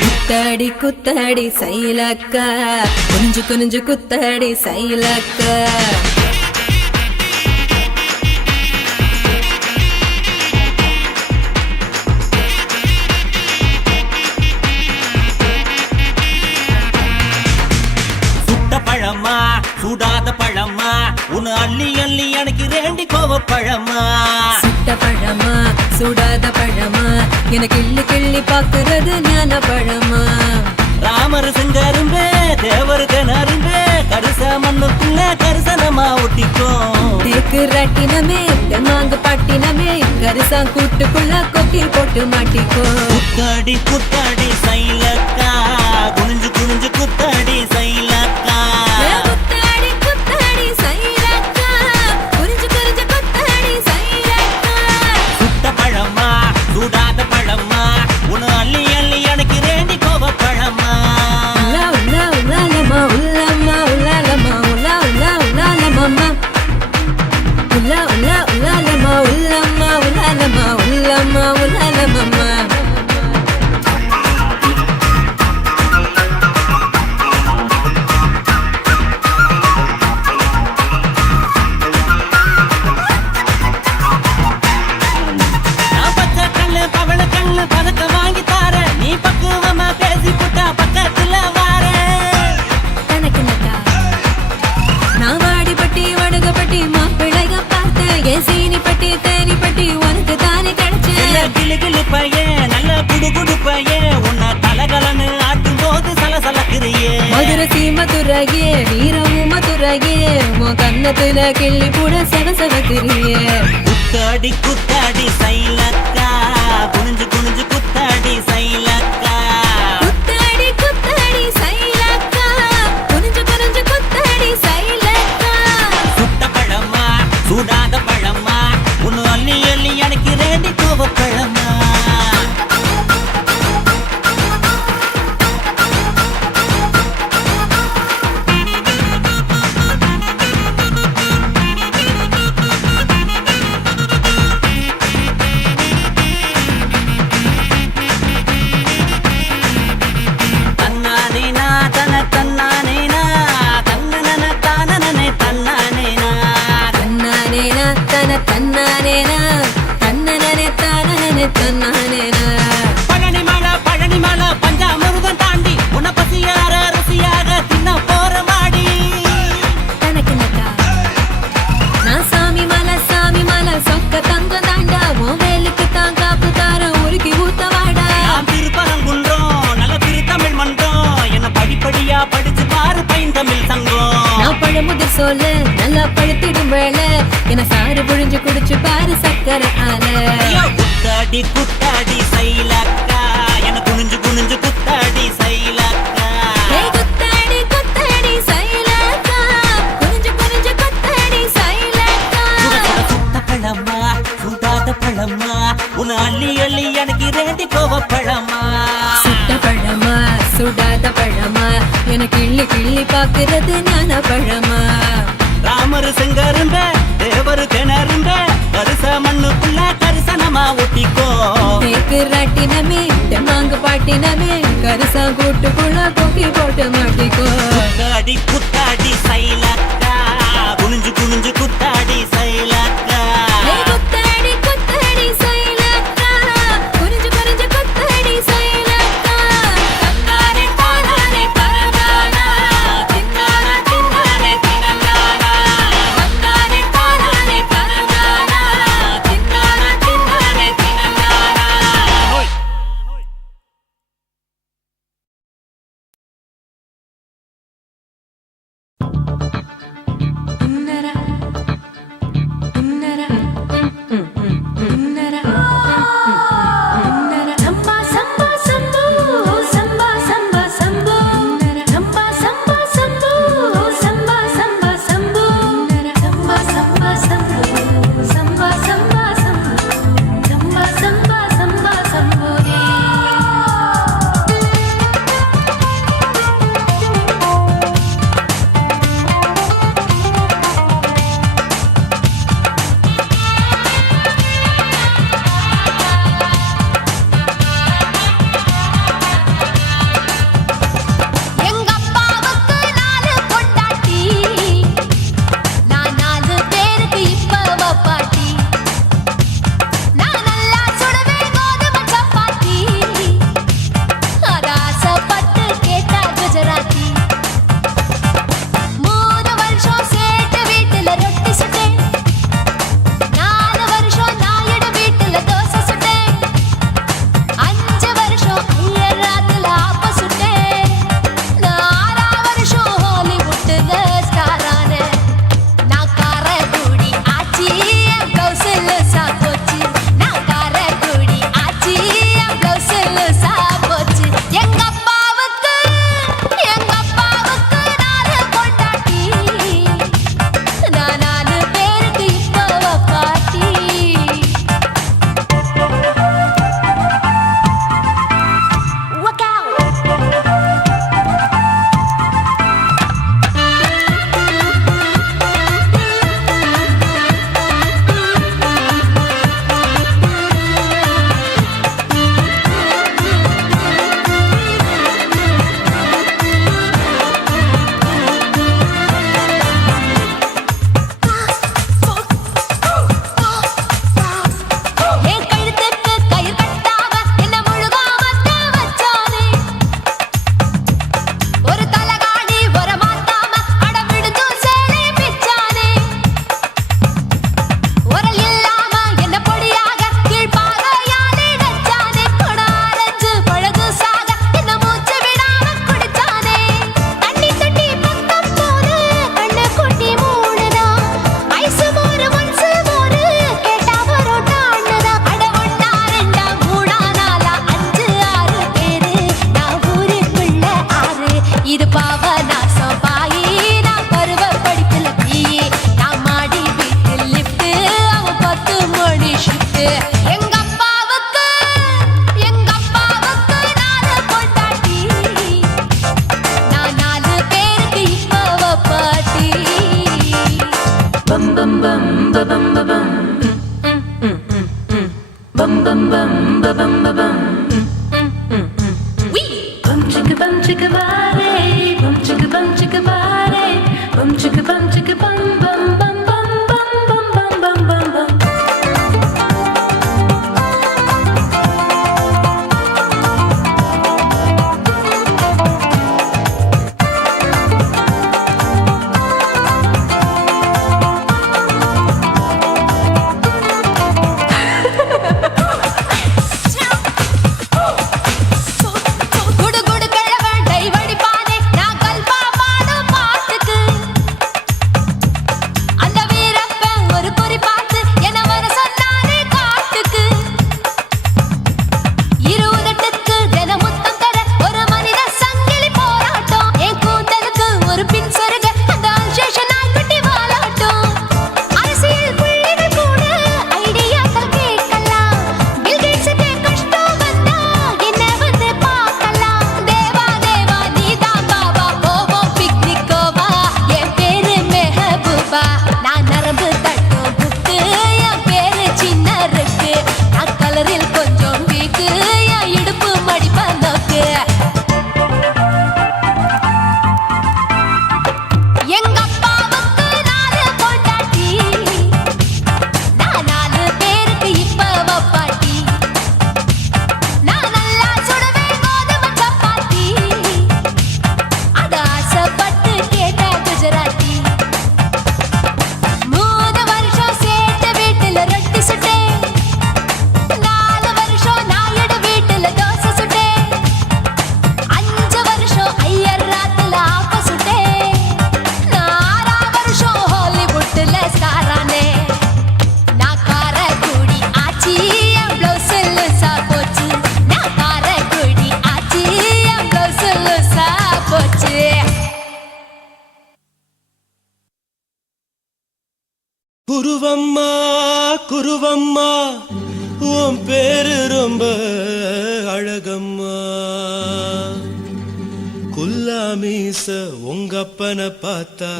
குத்தாடி குத்தாடி சைலக்கா குனிஞ்சு குனிஞ்சு குத்தாடி சைலக்கா பழமா சுட்ட பழமா சுடாத பழமா என கிள்ளி கிள்ளி பாக்குறது ஞான பழமா ராமர் செங்கரும்பே தேவர் கிணறும்பே கரிச மண்ணுக்குள்ள கரிசனமா ஒட்டிக்கும் தேக்கு ரட்டினமே தெம்மாங்கு பட்டினமே கரிசா கூட்டுக்குள்ள கொக்கி போட்டு மாட்டிக்கோ குத்தாடி குத்தாடி சைலக்கா குனிஞ்சு குனிஞ்சு குத்தாடி சைலக்கா குத்தாடி குத்தாடி சைலக்கா குறிஞ்சு குறிஞ்சு குத்தாடி சைலக்கா சுட்ட பழமா சுடாத பழமா உன அள்ளி அள்ளி எனக்கு ரேண்டி கோவ பழமா உலா உலா உலாலமா உலாமா உலாலமா உலா உலா உலாலமா உலா உலா உலாலமா உலாமா உலாலமா உலாமா உலாலமா நான் பச்சை கண்ணு பவள கண்ணு பதக்க வாங்கி தார நீ பக்குவமா பேசி புட்டா பக்கத்துல வார தனக்கு நக்கா நான் வாடிப்பட்டி வடுகப்பட்டி மாப்பிள்ளைக பார்த்தேன் என் சீனி பட்டி தேனி பட்டி உனக்கு தானே கிடைச்சேன் கிளு கிளு பையன் நல்ல குடு குடு பையன் உன்னை கலகலன்னு ஆட்டும் போது சலசலக்குறியே மதுரை சீமதுரையே வீரமு மதுரையே உன் கண்ணத்துல கிள்ளி கூட சவசவக்கிறியே குத்தாடி குத்தாடி சைலக்கா குனிஞ்சு குனிஞ்சு குத்தாடி சைலக்கா குத்தாடி குத்தாடி சைலக்கா குனிஞ்சு குனிஞ்சு குத்தாடி சைலக்கா சுட்ட பழமா சுடாத பழமா உன்னு அள்ளி அள்ளி எனக்கு ரேண்டி கோவ பழமா தன்னானேனா தன தன்னானேனா தன்னன தானனே தன்னானேனா தன்னானேனா தன தன்னானேனா தன்னனனே தானனனே தன்னானேனா பழனி மலை பஞ்சாமிருதம் தாண்டி உன்னை பசியார ருசியாக தின்ன போற மாடி தனக்கு நக்கா நான் சாமி மலை சொக்க தங்க தாண்டா உன் வேலுக்கு தான் காப்பு தார உருக்கி ஊத்த வாடா நாம் திருப்பரங்குன்றோம் நல்ல திருத்தமிழ் மன்றம் என்ன படிப்படியா படிச்சு பாரு பைந்தமிழ் சங்கம் நான் பழமுதிர் சொல்ல நல்லா பழுத்திடும் வேளை என சாறு புழிஞ்சு குடிச்சு பாரு சக்கரை ஆல குத்தாடி குத்தாடி சைலக்கா என குனிஞ்சு குனிஞ்சு குத்தாடி சைலக்கா குத்தாடி குத்தாடி சைலக்கா குனிஞ்சு குனிஞ்சு குத்தாடி சைலக்கா சுட்ட பழமா சுடாத பழமா உன்னை அள்ளி அள்ளி எனக்கு ரேண்டி கோவ பழமா சுட்ட பழமா சுடாத பழமா எனக்கு கிள்ளி கிள்ளி பாக்குறது ஞான பழமா ராமர் செங்கரும்ப தேவர் கிணறும்ப கரிச மண்ணுக்குள்ள கரிசனமா ஒட்டிக்கோ தேக்கு ராட்டினமே தெம்மாங்கு பாட்டினமே கரிசா கூட்டுக்குள்ள கொக்கி போட்டு மாட்டிக்கோ குத்தாடி குத்தாடி சைலக்கா குனிஞ்சு குனிஞ்சு குத்தாடி சைலக்கா குத்தாடி குத்தாடி சைலக்கா குறிஞ்சு குறிஞ்சு குத்தாடி சைலக்கா தன்னாரே தானாரே பரதானா தின்னாரா தின்னாரே தினங்கானா தன்னாரே தானாரே பரதானா தின்னாரா தின்னாரே தினங்கானா எங்க அப்பாவுக்கு நாலு பொண்டாட்டி, நான் 4 பேருக்கு இப்ப பாட்டி. பம் பம் பம் பம் பம் bum bum bum bum bum bum chicka bum chicka bare bum chicka bare bum chicka bum bum bum bum bum bum bum bum bum. குடு குடு கிழவன் டைவடி பானே நான் கல்பா பாடும் பாட்டுக்கு அந்த வீரப்பன் ஒரு குறி பார்த்து என்ன வர சொன்னானே காட்டுக்கு 28க்கு தினமுத்தம் தர ஒரு மனித சங்கிலி போராட்டம் என் கூந்தலுக்கு ஒரு பின் சொருக அந்த அல்சேஷன் நாய்க்குட்டி வாலாட்டம் அரசியல் புள்ளிகள் கூட ஐடியாக்கள் கேட்கலாம் பில் கேட்ஸுக்கு கஷ்டம் வந்தா என்ன வந்து பார்க்கலாம் தேவா தேவா நீதான் பாபா போவோம் பிக்னிக் கோவா என் பேரு மெஹபூபா நான் நரம்பு தட்டும் புக்கு என் பேரு சின்ன இருக்கு நான் கலரில் கொஞ்சம் வீக்கு என் இடுப்பு மடிப்ப நோக்கு எங்க அப்பாவுக்கு 4 பொண்டாட்டி, நான் 4 பேருக்கு இப்ப பாட்டி. நான் நல்லா சுடுவேன் கோதுமை சப்பாத்தி, அது ஆசைப்பட்டு கேட்டா குஜராத்தி. 3 வருஷம் சேர்த்து வீட்டுல ரொட்டி சுட்டேன், 4 வருஷம் நாயுடு வீட்டுல தோசை சுட்டேன், 5 வருஷம் ஐயர் ராத்துல ஆப்ப சுட்டேன், 4 வருஷம் ஹாலிவுட்ல ஸ்டாரானே. நான் காரக்குடி ஆச்சி என் பிளவுஸ் லூசா போச்சு, நான் காரக்குடி ஆச்சி என் பிளவுஸ் லூசா போச்சு. குருவம்மா குருவம்மா உன் பேரு ரொம்ப அழகம்மா குல்லாமீச உங்க அப்பனை பார்த்தா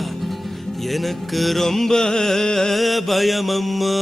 எனக்கு ரொம்ப பயமம்மா.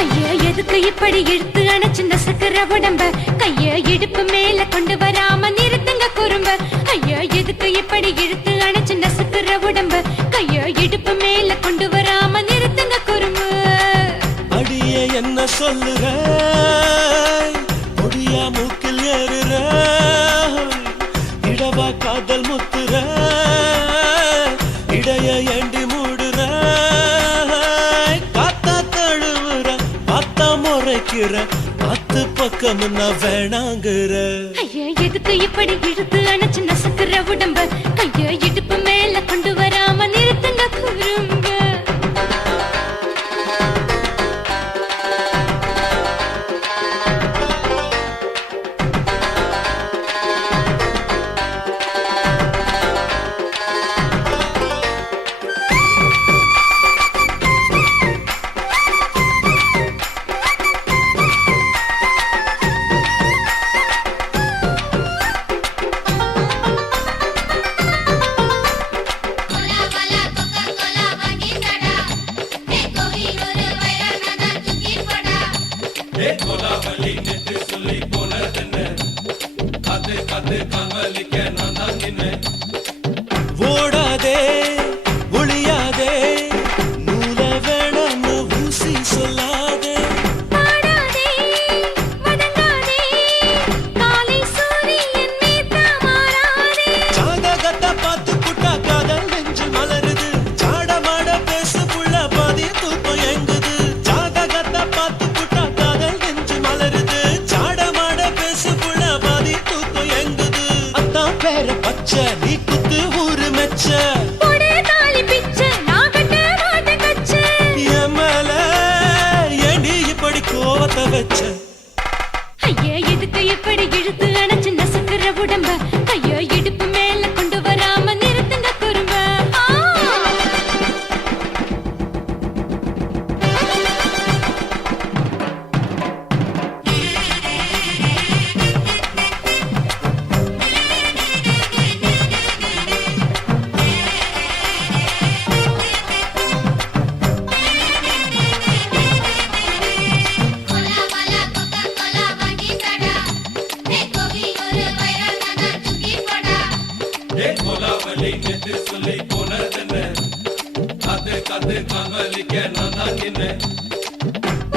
ஐயா எதுக்கு இப்படி இழுத்து அணைச்சு நசுக்கிற உடம்ப கைய இடுப்பு மேல கொண்டு வராம நிறுத்துங்க குறும்ப. ஐயா எதுக்கு இப்படி இழுத்து அணைச்சு நசுக்கிற உடம்ப கைய இடுப்பு மேல கொண்டு வராம நிறுத்துங்க குறும்பு. அடியே என்ன சொல்லுற கொடியா மூக்கில் ஏறுற இடவா காதல் முத்துற இடைய ஏண்டி மூடுற காத்தா தழுவுற பார்த்தா முறைக்கிற 10 பக்கம் நான் வேணாங்குற. ஐயா எதுக்கு இப்படி இழுத்து அணைச்சு நசுக்கிற உடம்ப கைய இடுப்பு மேல கொண்டு வராம நிறுத்துங்க குறும்ப.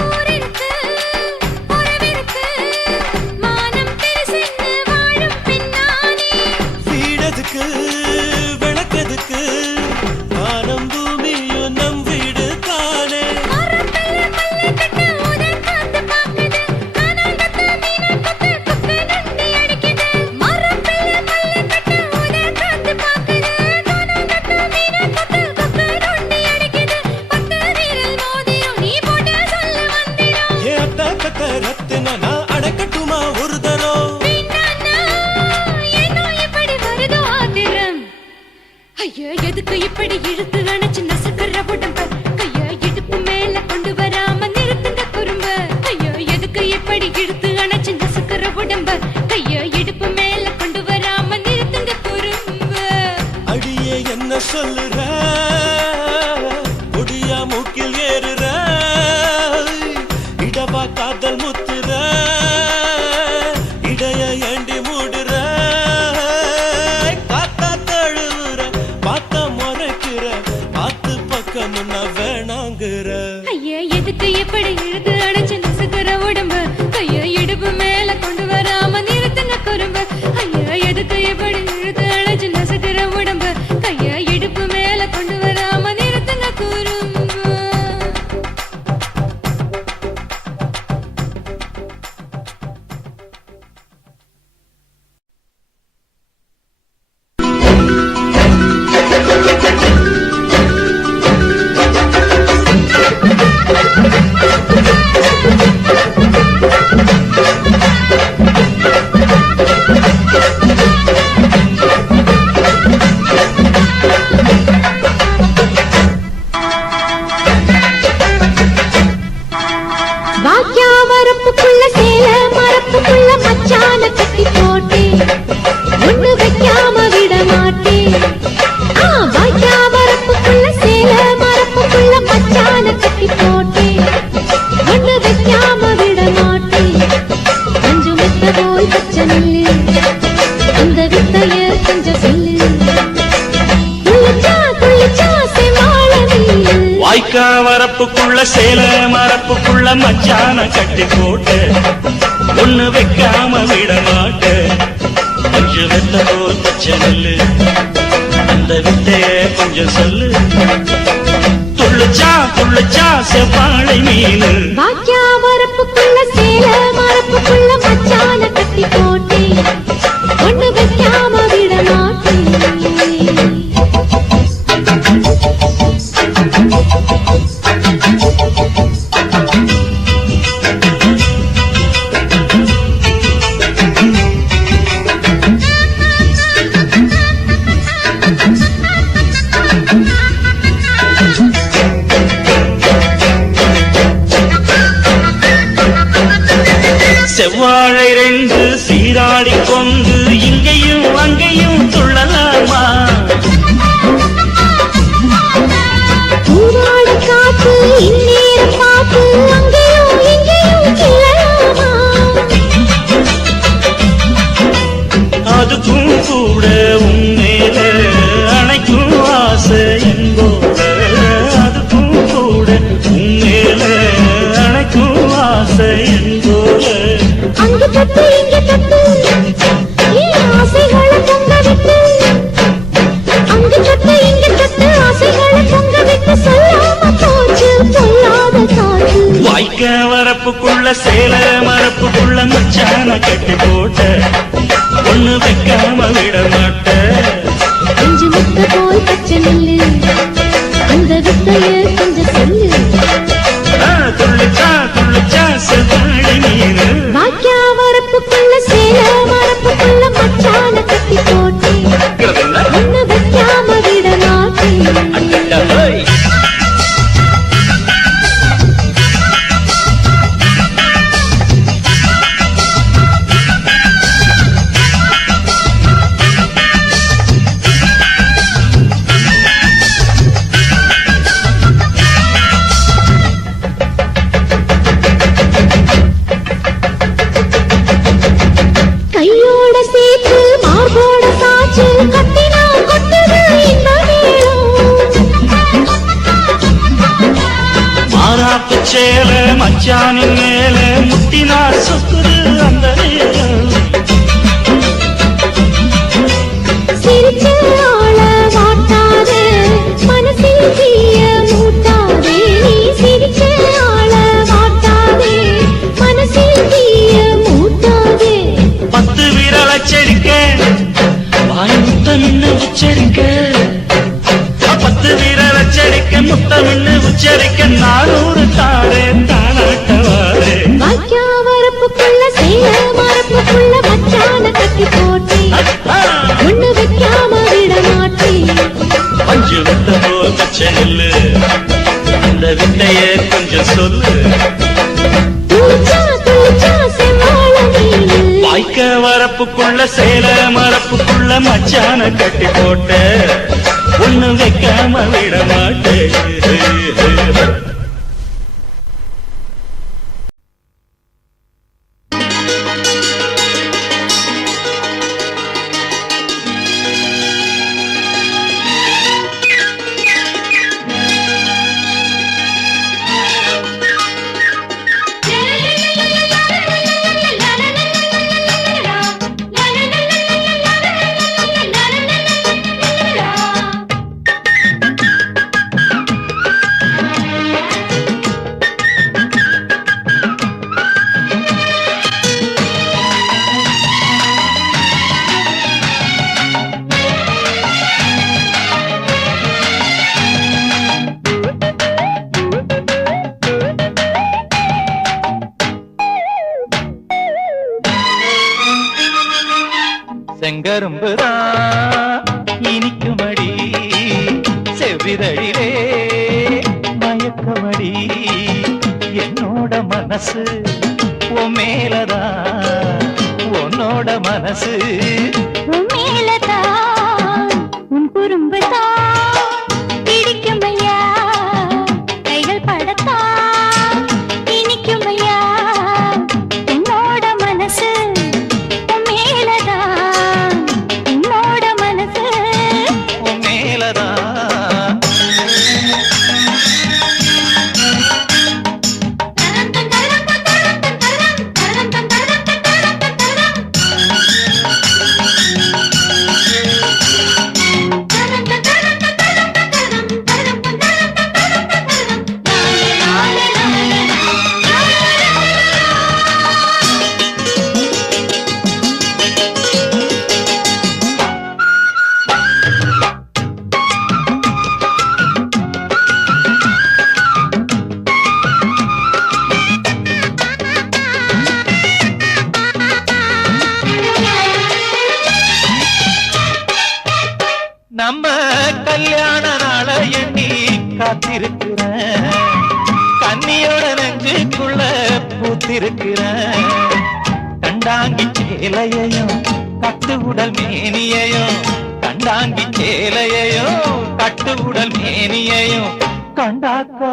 ஊரிருக்கு, உறவிருக்கு, மானம் பெருசென்று வாழும் பெண்ணானே. வீடதுக்கு விளக்கதுக்கு வானம் பூமியும் நம் வீடு தானே. மரத்துல மல்லி கட்டு உதர் காத்து பாக்குது, கானாங்கத்து மீனாக்கத்து குக்கு நொண்டி அடிக்குது. மரத்துல மல்லி கட்டு உதர் காத்து பாக்குது, கானாங்கத்து மீனாக்கத்து குக்கு நொண்டி அடிக்குது. பத்து வீரல் மோதிரம் நீ போட்டு சொல்ல வந்திரும். ஏ அத்த கத்த ரத்தின நான் அடக்கட்டுமா ஒரு தரம். வீணானா, ஏனோ இப்படி வருதோ ஆத்திரம். ஐயோ, எதுக்கு இப்படி இழுத்து அணைச்சு நசுக்குற உடம்ப? கைய இடுப்பு மேல கொண்டு வராம நிறுத்துங்க குறும்ப. ஐயோ, எதுக்கு இப்படி இழுத்து அணைச்சு நசுக்குற உடம்ப? கைய இடுப்பு மேல கொண்டு வராம நிறுத்துங்க குறும்ப. அடியே என்ன சொல்லுற முடியா மூக்கில் ஏறுற இடவா காதல் முத்துற இடைய ஏண்டி மூடுற காத்தா தழுவுற பார்த்த முறைக்கிற பார்த்து பக்கம் நான் வேணாங்கிற. ஐயா, எதுக்கு இப்படி இழுத்து அணைச்சு நசுக்குற உடம்ப? கைய இடுப்பு மேல கொண்டு வராம நிறுத்துங்க குறும்ப. ஐயா, எதுக்கு இப்படி இழுத்து அணைச்சு நசுக்குற உடம்ப? கைய இடுப்பு மேல கொண்டு வராம நிறுத்துங்க குறும்ப. வாக்கியா வரப்புக்குள்ள சேல மரப்புக்குள்ள மச்சான கட்டி போட்டேன், ஒண்ணு வைக்காம விட மாட்டேன். வாக்கியா வரப்புக்குள்ள சேல மரப்புக்குள்ள மச்சான கட்டி போட்டேன், ஒண்ணு வைக்காம விட மாட்டேன். கொஞ்சம் வித்த போல் பச்சை நெல்லு, அந்த வித்தைய கொஞ்சம் சொல்லு. துள்ளிச்சா துள்ளிச்சா செமாள நீலு. வாய்க்கா வரப்புக்குள்ள சேல மரப்புக்குள்ள மச்சான கட்டி போட்டு ஒண்ணு வைக்காம விட மாட்ட. கொஞ்சம் வெத்த போல் பச்சை நெல்லு, அந்த வித்தைய கொஞ்சம் சொல்லு. துள்ளுச்சா துள்ளுச்சா செவ்வாழை மீனு. வாக்கியா வரப்புக்குள்ள சேல மரப்புக்குள்ள மச்சான கட்டி போட்டேன், ஒண்ணு வைக்காம விட மாட்டேன். செவ்வாழை ரெண்டு சீராடி கொண்டு இங்கேயும் அங்கேயும் துள்ளலாமா? ஊராடு காத்து இந்நேரம் பார்த்து அங்கேயும் இங்கேயும் கிளலாமா? அதுக்கும் கூட உன்மேல அணைக்கும் ஆசை என்போட. அதுக்கும் கூட உன்மேல அணைக்கும் ஆசை என்போட. அங்கு தட்டு இங்க தட்டு, ஏன் ஆசைகளை பொங்க விட்டு? அங்கு தட்டு இங்க தட்டு, ஆசைகளை பொங்க விட்டு சொல்லாம போச்சு சொல்லாத காற்று. வாய்க்க வரப்புக்குள்ள சேல மரப்புக்குள்ள மச்சான கட்டி போட்ட ஒண்ணு வைக்காம விட மாட்ட. கொஞ்சம் முத்த போல் பச்சை நெல்லு, அந்த வித்தைய கொஞ்சம் சொல்லு. துள்ளிச்சா துள்ளிச்சா செவ்வாழை மீனு. வாக்கியா வரப்புக்குள்ள சேல மரப்புக்குள்ள மச்சான கட்டி போட்டேன், ஒண்ணு வைக்காம விட மாட்டேன். சேல மச்சானின் மேல முட்டினா சுத்துது அந்த நேரம். சிரிச்ச ஆள வாட்டாதே மனசில் தீய மூட்டாதே நீ சிரிச்ச ஆள வாட்டாதே மனசில் தீய மூட்டாதே 10 விரல செடிக்க வாய் முத்தமின்னு உச்சரிக்க 10 விரல செடிக்க முத்தமின்னு உச்சரிக்க 400 தாடே தானாட்டவாரே வாய்க்கா வரப்புக்குள்ள சேல மரப்புக்குள்ள மச்சான கட்டி போட்டே ஒண்ணு வைக்காம விட மாட்டே பஞ்சு விட்ட போல் பச்சை நெல்லு அந்த வித்தைய கொஞ்சம் சொல்லு துளிச்சா துளிச்சா செவ்வாழ நீனு வாய்க்க வரப்புக்குள்ள சேல மரப்புக்குள்ள மச்சான கட்டி போட்ட ஒண்ணு வைக்காம விட மாட்டேன். செங்கரும்புதான் இனிக்குமடி செவ்விதழிலே மயக்கமடி என்னோட மனசு உன் மேலதான் உன்னோட மனசு உன் மேலதான் உன் குறும்புதான் பிடிக்குமையா கைகள் படத்தான் இனிக்குமையா என்னோட மனசு உன் மேலதான் உன்னோட மனசு உன் மேலதான் நம்ம கல்யாண நாள எண்ணி காத்திருக்கிறேன் கண்ணியோட நெஞ்சுக்குள்ள பூத்திருக்கிறேன் கண்டாங்கி சேலையையும் கட்டு உடல் மேனியையும் கண்டாங்கி சேலையையும் கட்டு உடல் மேனியையும் கண்டாக்கா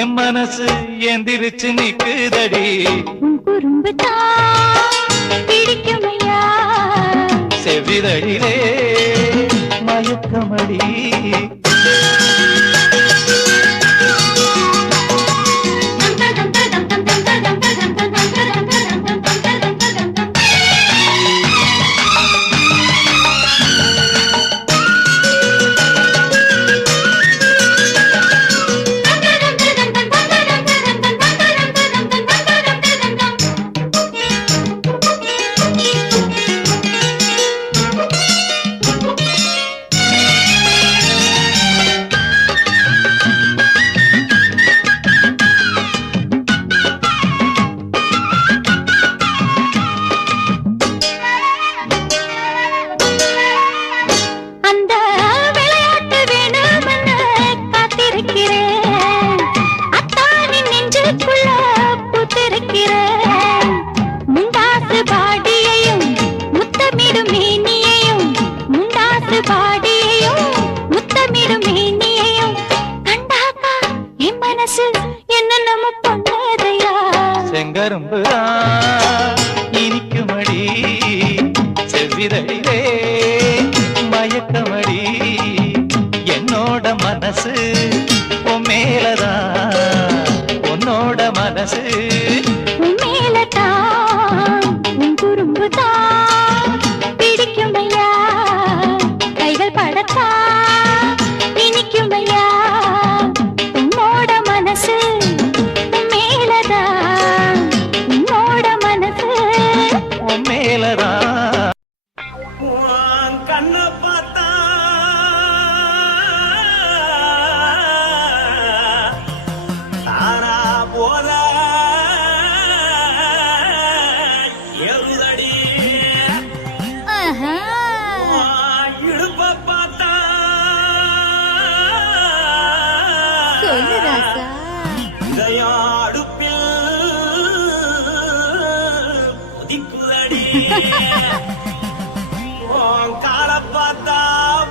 என் மனசு எந்திரிச்சு நிக்குதடி உன் குறும்புதான் பிடிக்குமையா செவ்விதழிலே மயக்கமடி அந்த விளையாட்டு வேணும்னு காத்திருக்கிறேன் அத்தானின் நெஞ்சுக்குள்ள பூத்திருக்கிறேன் முண்டாசு பாடியையும் முத்தமிடும் மேனியையும் முண்டாசு பாடியையும் முத்தமிடும் மேனியையும் கண்டாக்கா என் மனசு என்ன நம்ம பண்ணதையா செங்கரும்புதான் இனிக்குமடி செவ்விதழிலே மயக்கமடி என்னோட மனசு உன் மேலதான் உன்னோட மனசு உன் மேலதான் உன் குறும்புதான் பிடிக்குமையா கைகள் படத்தா இனிக்குமையா உன்னோட மனசு உன் மேலதான் உன்னோட மனசு உன் மேலதான் உன் கண்ணை பார்த்தா தானா போல எருதடி ஆஹா. உன் இடுப்பை பார்த்தா சொல்லு ராசா இதயம் அடுப்பில் கொதிக்குதடி உன் காலை பார்த்தா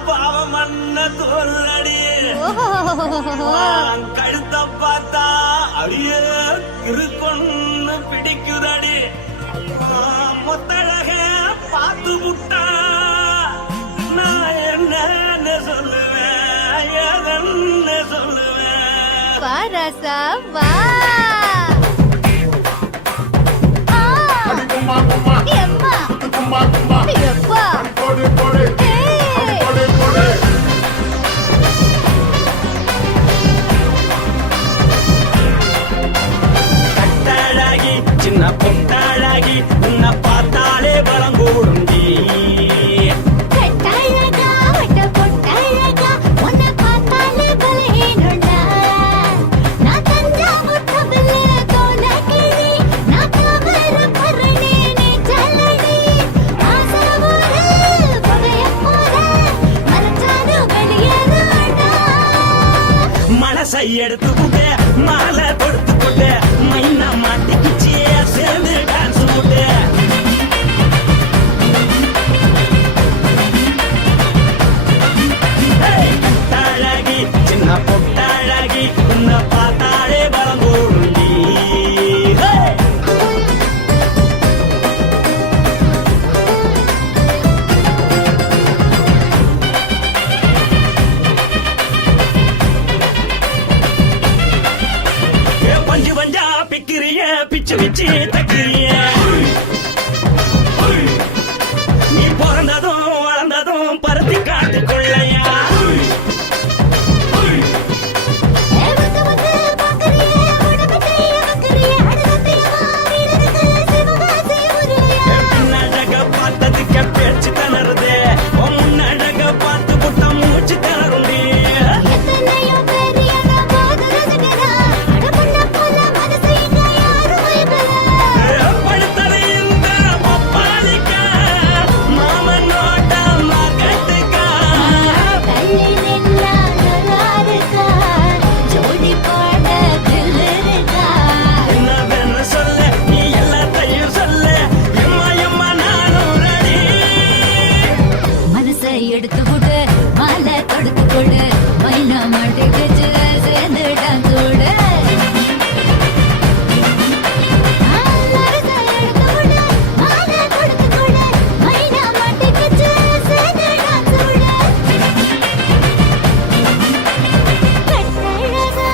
பாவம் மண்ண தோல்றடி உன் கழுத்தை பார்த்தா அடியே இருக்குன்னு பிடிக்குதடி உன் முத்தழக பார்த்து விட்டா நான் என்னன்னு சொல்லுவேன் எதன்னு சொல்லுவேன் வா ராசா வா ஆ. எம்மா. எப்பா. ஏய். கட்டழகி சின்ன பொட்டழகி உன்னை பார்த்தாலே பலம் கூடுண்டி கட்டழகா, வட்ட பொட்டழகா, உன்னை பார்த்தாலே பலஹீனம்டா. நான் தஞ்சாவூர் தபில கோலக்கிளி, நான் காவல பரணி நீச்சலடி. ஆசையோடு புகையப் போல, மறைச்சாலும் வெளியேறாடா. மனசை எடுத்துக்கிட்டு மாலை கொடுத்துக்கிட்டு மைனா மாட்டிக்கிச்சு சேர்ந்து டான்ஸ் போட்டு கட்டழகி சின்ன பொட்டழகி உன்னை பார்த்தாலே பலம் கூடுண்டி பஞ்சு பஞ்சா பிக்கிறிய பிச்சு பிச்சு தக்கிறிய நீ பிறந்ததும் வளர்ந்ததும் பருத்தி காட்டுக்குள்ளையா வந்து வந்து பார்க்கறியே, உடம்பு செய்ய வைக்கறியே, அடுத்தத்தையமா வீரருக்கு சிவகாசி உருளையா. பின்னழக பார்த்ததுக்கு பேச்சு திணறுது உன் முன்னழக பார்த்து புட்ட மூச்சு திணறுண்டி எத்தனையோ பெரியன போது ரசிகரா, அடபுள்ள போல மனசை இங்க யாரும் வைக்கல. படுத்தது இந்த பப்பாளிக்கா மாமனோட மகட்டுக்கா தள்ளி நின்னா நல்லாருக்கா, ஜோடி பாட தில்லிருக்கா. என்னவென்னு சொல்ல நீ எல்லாத்தையும் சொல்ல எம்மா எம்மா நானும் ரெடி மனசை எடுத்துக்கிட்டு மாலை தொடுத்துக்கொடு, மைனா மாட்டுக்குச்சு சேர்ந்து டான்ஸ் ஓடு. மனசை எடுத்துக்கிட்டு மாலை தொடுத்துக்கொடு, மைனா மாட்டுக்குச்சு சேர்ந்து டான்ஸ் ஓடு. கட்டழகா.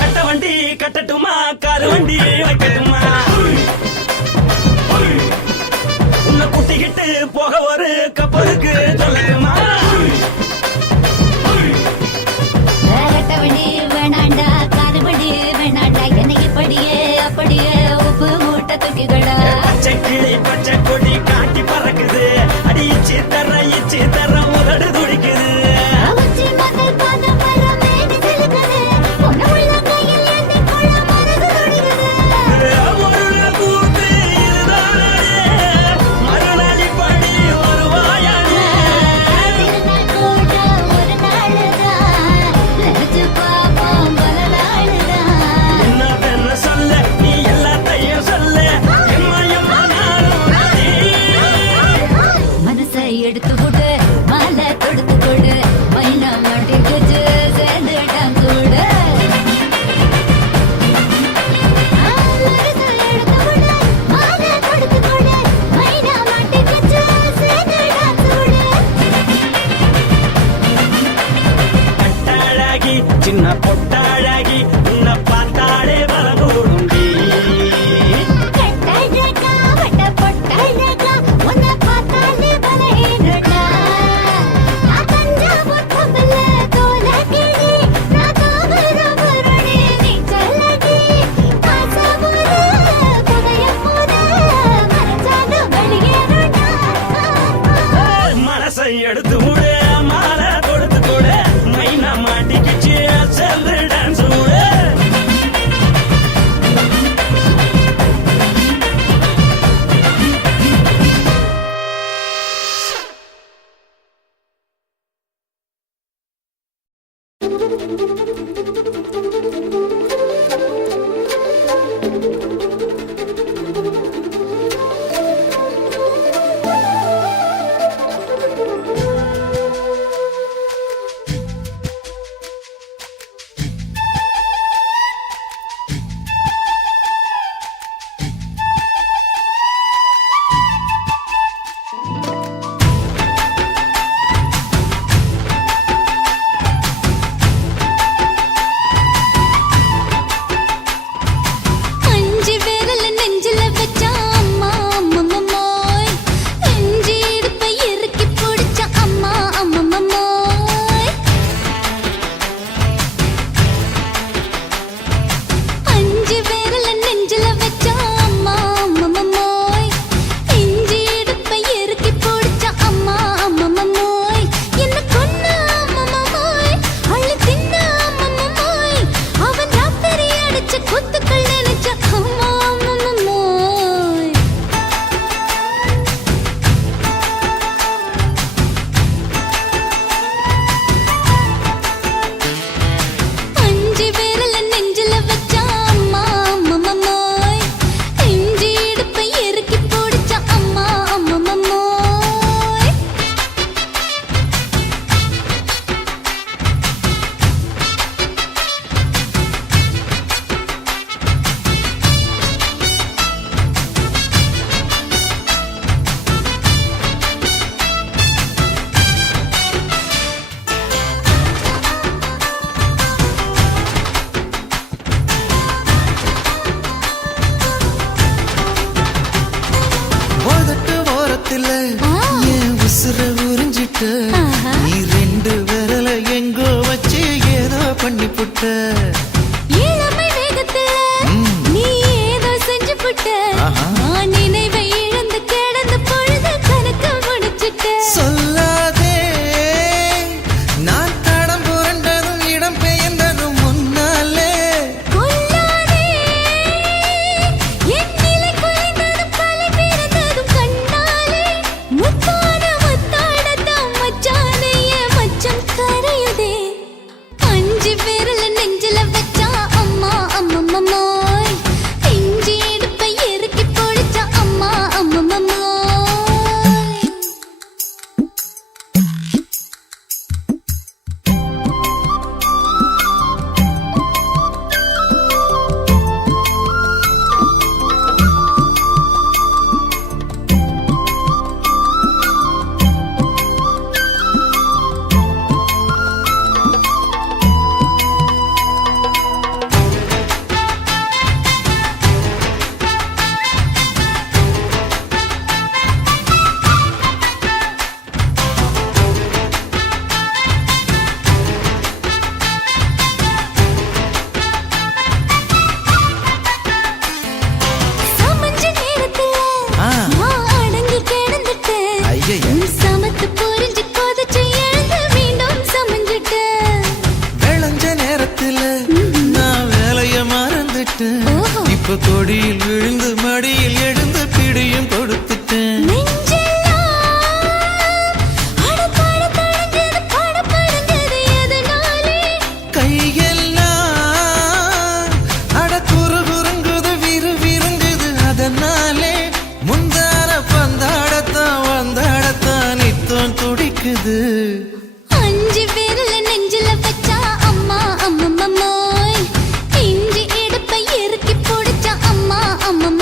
கட்ட வண்டி கட்டட்டுமா காரு வண்டி வைக்கட்டுமா உன்னை குட்டிக்கிட்டு போக ஒரு கப்பலுக்கு சொல்லட்டுமா வேறட்டவனே வேணாண்டா, காதுபடி வேணாண்டா, என்னைக்கு படியே அப்படியே உப்பு மூட்டை தூக்கிக்கடா. பச்சை கிளி பச்சை கொடி காட்டி பறக்குது அடி இச்சி தர உதடு துடிக்குது உச்சி முதல் பாதம் வரை மேனி சிலுக்குது, உன்னை உள்ள கையில் ஏந்தி கொள்ள மனசு துடிக்குது. சின்ன பொட்டாழகி உன்னை பார்த்தாலே பலகூடுண்டி கட்டழகா வட்ட பொட்டழகா உன்னை பார்த்தாலே பலஹீனடா நான் தஞ்சாவூர் கமல தோலகிரி நான் தாவரபரணி நீச்சலடி காசபுர புகையப்புற மரச்சாது வெளியேறடா மனசை எடுத்து விடு மாலை கொடுத்து கொடு மைனா மாட்டிக்கிச்சு சேர்ந்து டான்ஸ் விடு அஞ்சு விரல் நெஞ்சில வச்சா அம்மா அம்மம்மோய் நெஞ்சி இடுப்பை இறுக்கி பிடிச்ச அம்மா அம்மம்மோய் அஞ்சு விரல் நெஞ்சில வச்சா அம்மா அம்மம்மோய் நெஞ்சி இடுப்பை இறுக்கி பிடிச்ச அம்மா அம்மம்மோய் என்ன கொன்ன அம்மம்மோய் அள்ளி தின்ன அம்மம்மோய் அவன் ராத்திரி அடிச்ச குத்துக்கள் நினைச்ச அம்மா அம்மம்மோய் அஞ்சு விரல் நெஞ்சில வச்சா அம்மா அம்மம்மோய் நெஞ்சி இடுப்பை இறுக்கி பிடிச்ச அம்மா அம்மம்மோய் உதட்டு ஓரத்துல என் உசுர உறிஞ்சிட்ட ஆஹா. நீ ரெண்டு விரல எங்கோ வச்சு ஏதோ பண்ணி புட்ட இளமை வேகத்துல நீ ஏதோ செஞ்சு புட்ட ஆஹா. நான் நினைவை இழந்து கிடந்த பொழுது கணக்கு முடிச்சிட்ட சொல்லாதே நான் தடம் புரண்டதும் இடம் பெயர்ந்ததும் முன்னாலே கொல்லாதே என் நிலை குறைந்ததும் கலை பிறந்ததும் கண்ணாலே முத்தான முத்தாடத்தான் மச்சானைய மச்சம் கரையுதே அஞ்சு விரல் நெஞ்சில வச்சா அம்மா அம்மம்மோய் நெஞ்சி இடுப்பை இறுக்கி பிடிச்ச அம்மா அம்மம்மோய் சமஞ்ச நேரத்துல நான் அடங்கி கிடந்துட்டேன் ஐயைய. உன் சமத்து புரிஞ்சு கொதிச்சு எழுந்து மீண்டும் சமஞ்சிட்டேன் விளைஞ்ச நேரத்துல நான் வேலைய மறந்துட்டேன் ஓஹோ. இப்ப கொடியில் விழுந்து மடியில் எழுந்து பிடியும் கொடுத்துட்டேன் நெஞ்செல்லாம் அடப்பாட தடஞ்சது படபடஞ்சது எதனாலே கையெல்லாம் அட குறு குறுங்குது விறு விருங்குது அதனாலே முந்தான பந்தாடத்தான் வந்தாடத்தான் நித்தம் துடிக்குது அஞ்சு விரல் நெஞ்சில வச்சா அம்மா அம்மம்மோய் நெஞ்சி இடுப்பை இறுக்கி பிடிச்ச அம்மா அம்மம்மோய்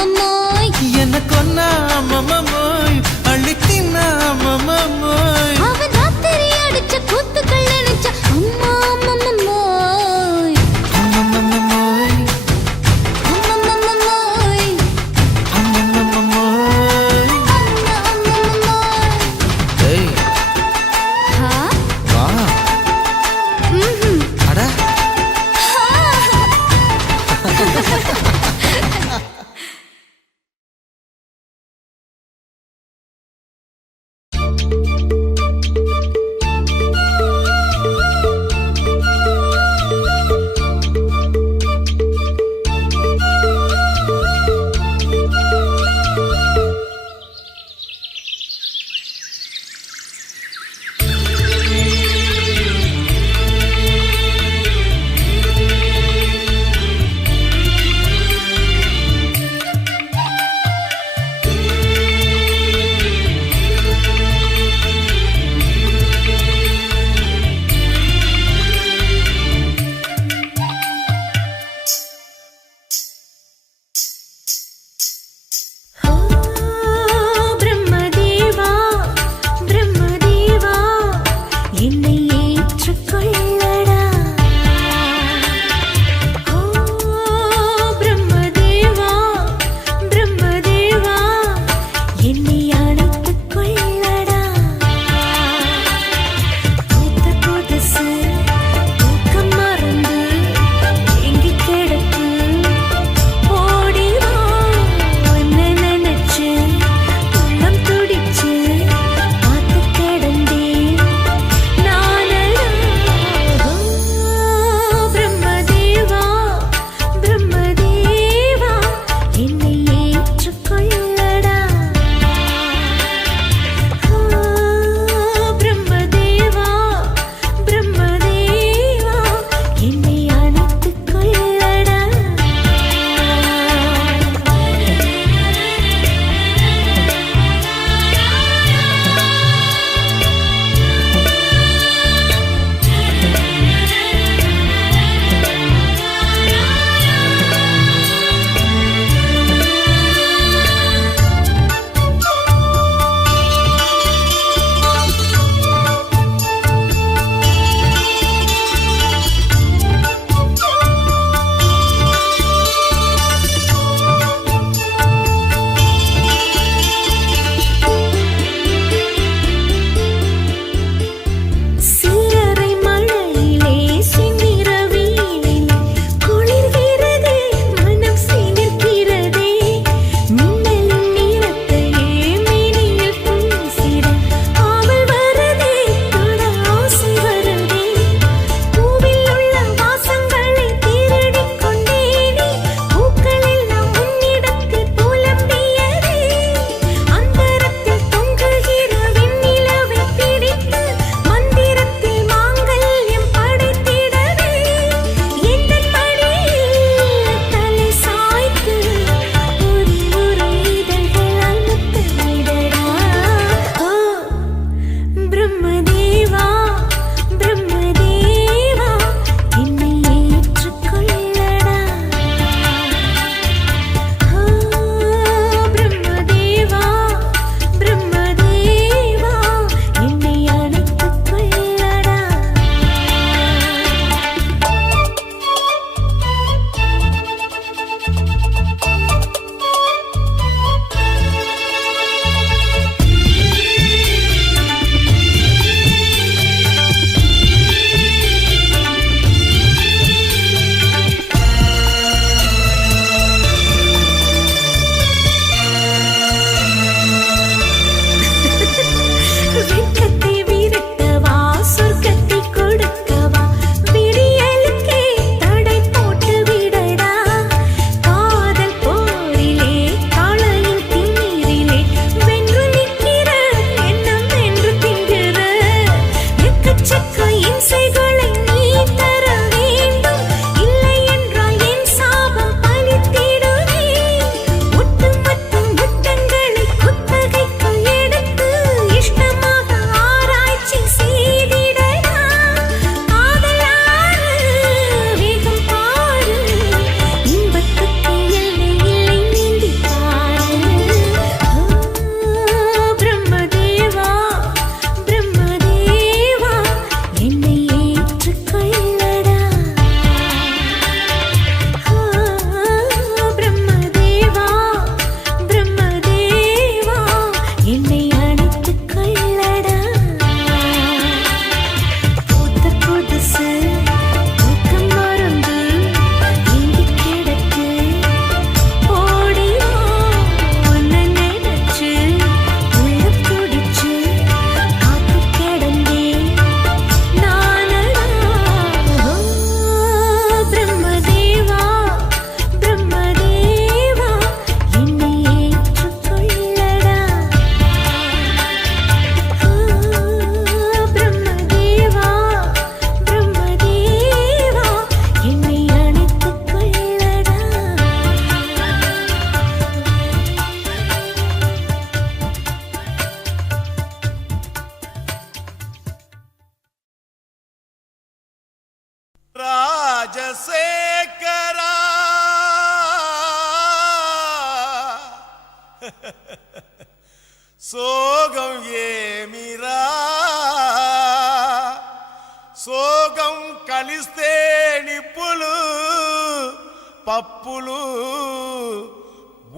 పప్పులు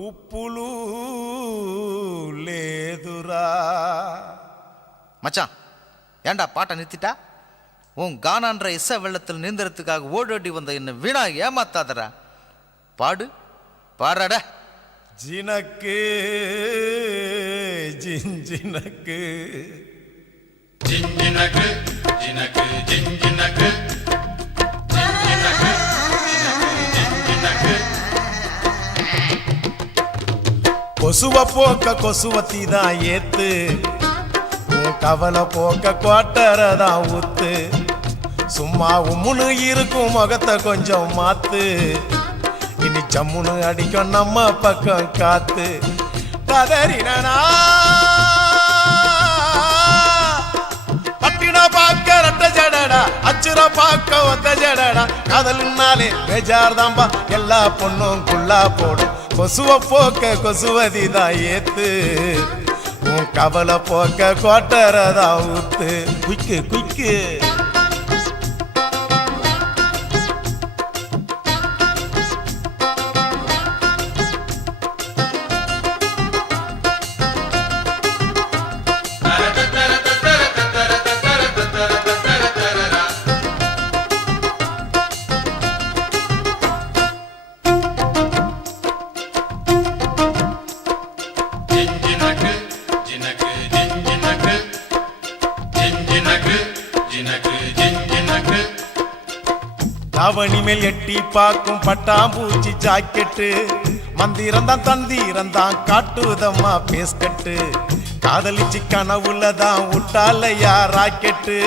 ఉప్పులు లేదురా. மச்சான் ஏண்டா பாட்டை நிறுத்திட்டா? உன் கானான்ற இசை வெள்ளத்தில் நீந்தறதுக்காக ஓடோடி வந்த என்ன வீணா ஏமாத்தாதரா. பாடு பாடுறாட. ஜினக்கு ஜிஞ்சினக்கு ஜிஞ்சினக்கு ஜினக்கு ஜிஞ்சினக்கு ஜிஞ்சினக்கு ஜிஞ்சினக்கு கொசுவ போக்க கொசுவத்தி தான் ஏத்து, உன் கவலை போக்க கோட்டரதான் ஊத்து. சும்மா உம்முன்னு இருக்கும் முகத்தை கொஞ்சம் மாத்து, இனி ஜம்முன்னு அடிக்கும் நம்ம பக்கம் காத்து. கதறினா பட்டின பாக்க ரெட்ட ஜடடா, அச்சுர பாக்க ஒத்த ஜடடா. காதல்னாலே பேஜார் தாம்பா, எல்லா பொண்ணும் குள்ளா போடும். கொசுவ போக்க கொசுவதி தான் ஏத்து, உன் கவலை போக்க கோட்டரதான் ஊத்து. குய்க்கு குய்க்கு ஜிஞ்சினக்கு ஜினக்கு ஜிஞ்சினக்கு ஜிஞ்சினக்கு ஜினக்கு ஜிஞ்சினக்கு தாவணி மேல் எட்டி பார்க்கும் பட்டாம்பூச்சி ஜாக்கெட்டு, மந்திரந்தான் தந்திரந்தான் காட்டுதம்மா பேஸ்கட்டு. காதலிச்சு கனவுலதான் விட்டாலையா ராக்கெட்டு,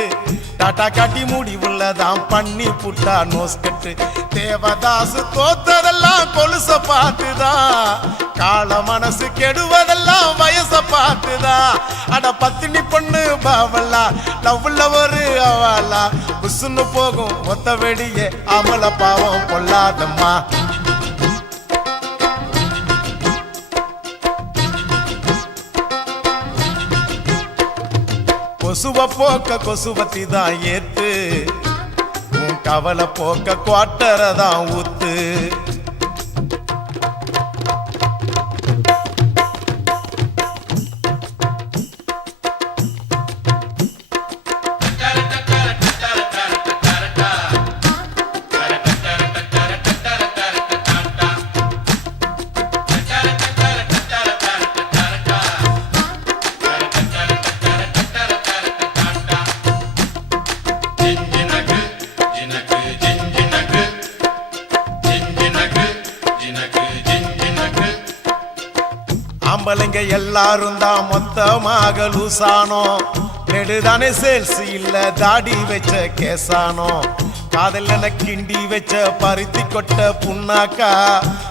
டாட்டா காட்டி முடிவுள்ளதான் பண்ணி புட்டா நோஸ்கட்டு. தேவதாசு தோத்ததெல்லாம் கொலுச பார்த்துதான், கால மனசு கெடுவதெல்லாம் வயச பார்த்துதான். அட பத்தினி பொண்ணு பாவலா, லவ்ல ஒரு அவலா, புசுன்னு போகும் ஒத்த வெடியே அமல பாவம் பொல்லாதம்மா. கொசுவ போக்க கொசுவத்தி தான் ஏத்து, உன் கவலை போக்க குவாட்டரதான் ஊத்து. ஜிஞ்சினக்கு ஜினக்கு ஜிஞ்சினக்கு ஜிஞ்சினக்கு ஜினக்கு ஜிஞ்சினக்கு ஆம்பளைங்க எல்லாரும் தான் மொத்தமாக லூசானோ, நெடுதானே சேல்ஸ் இல்ல தாடி வச்ச கேசானோ. காதல் என கிண்டி வச்ச பருத்தி கொட்ட புண்ணாக்கா,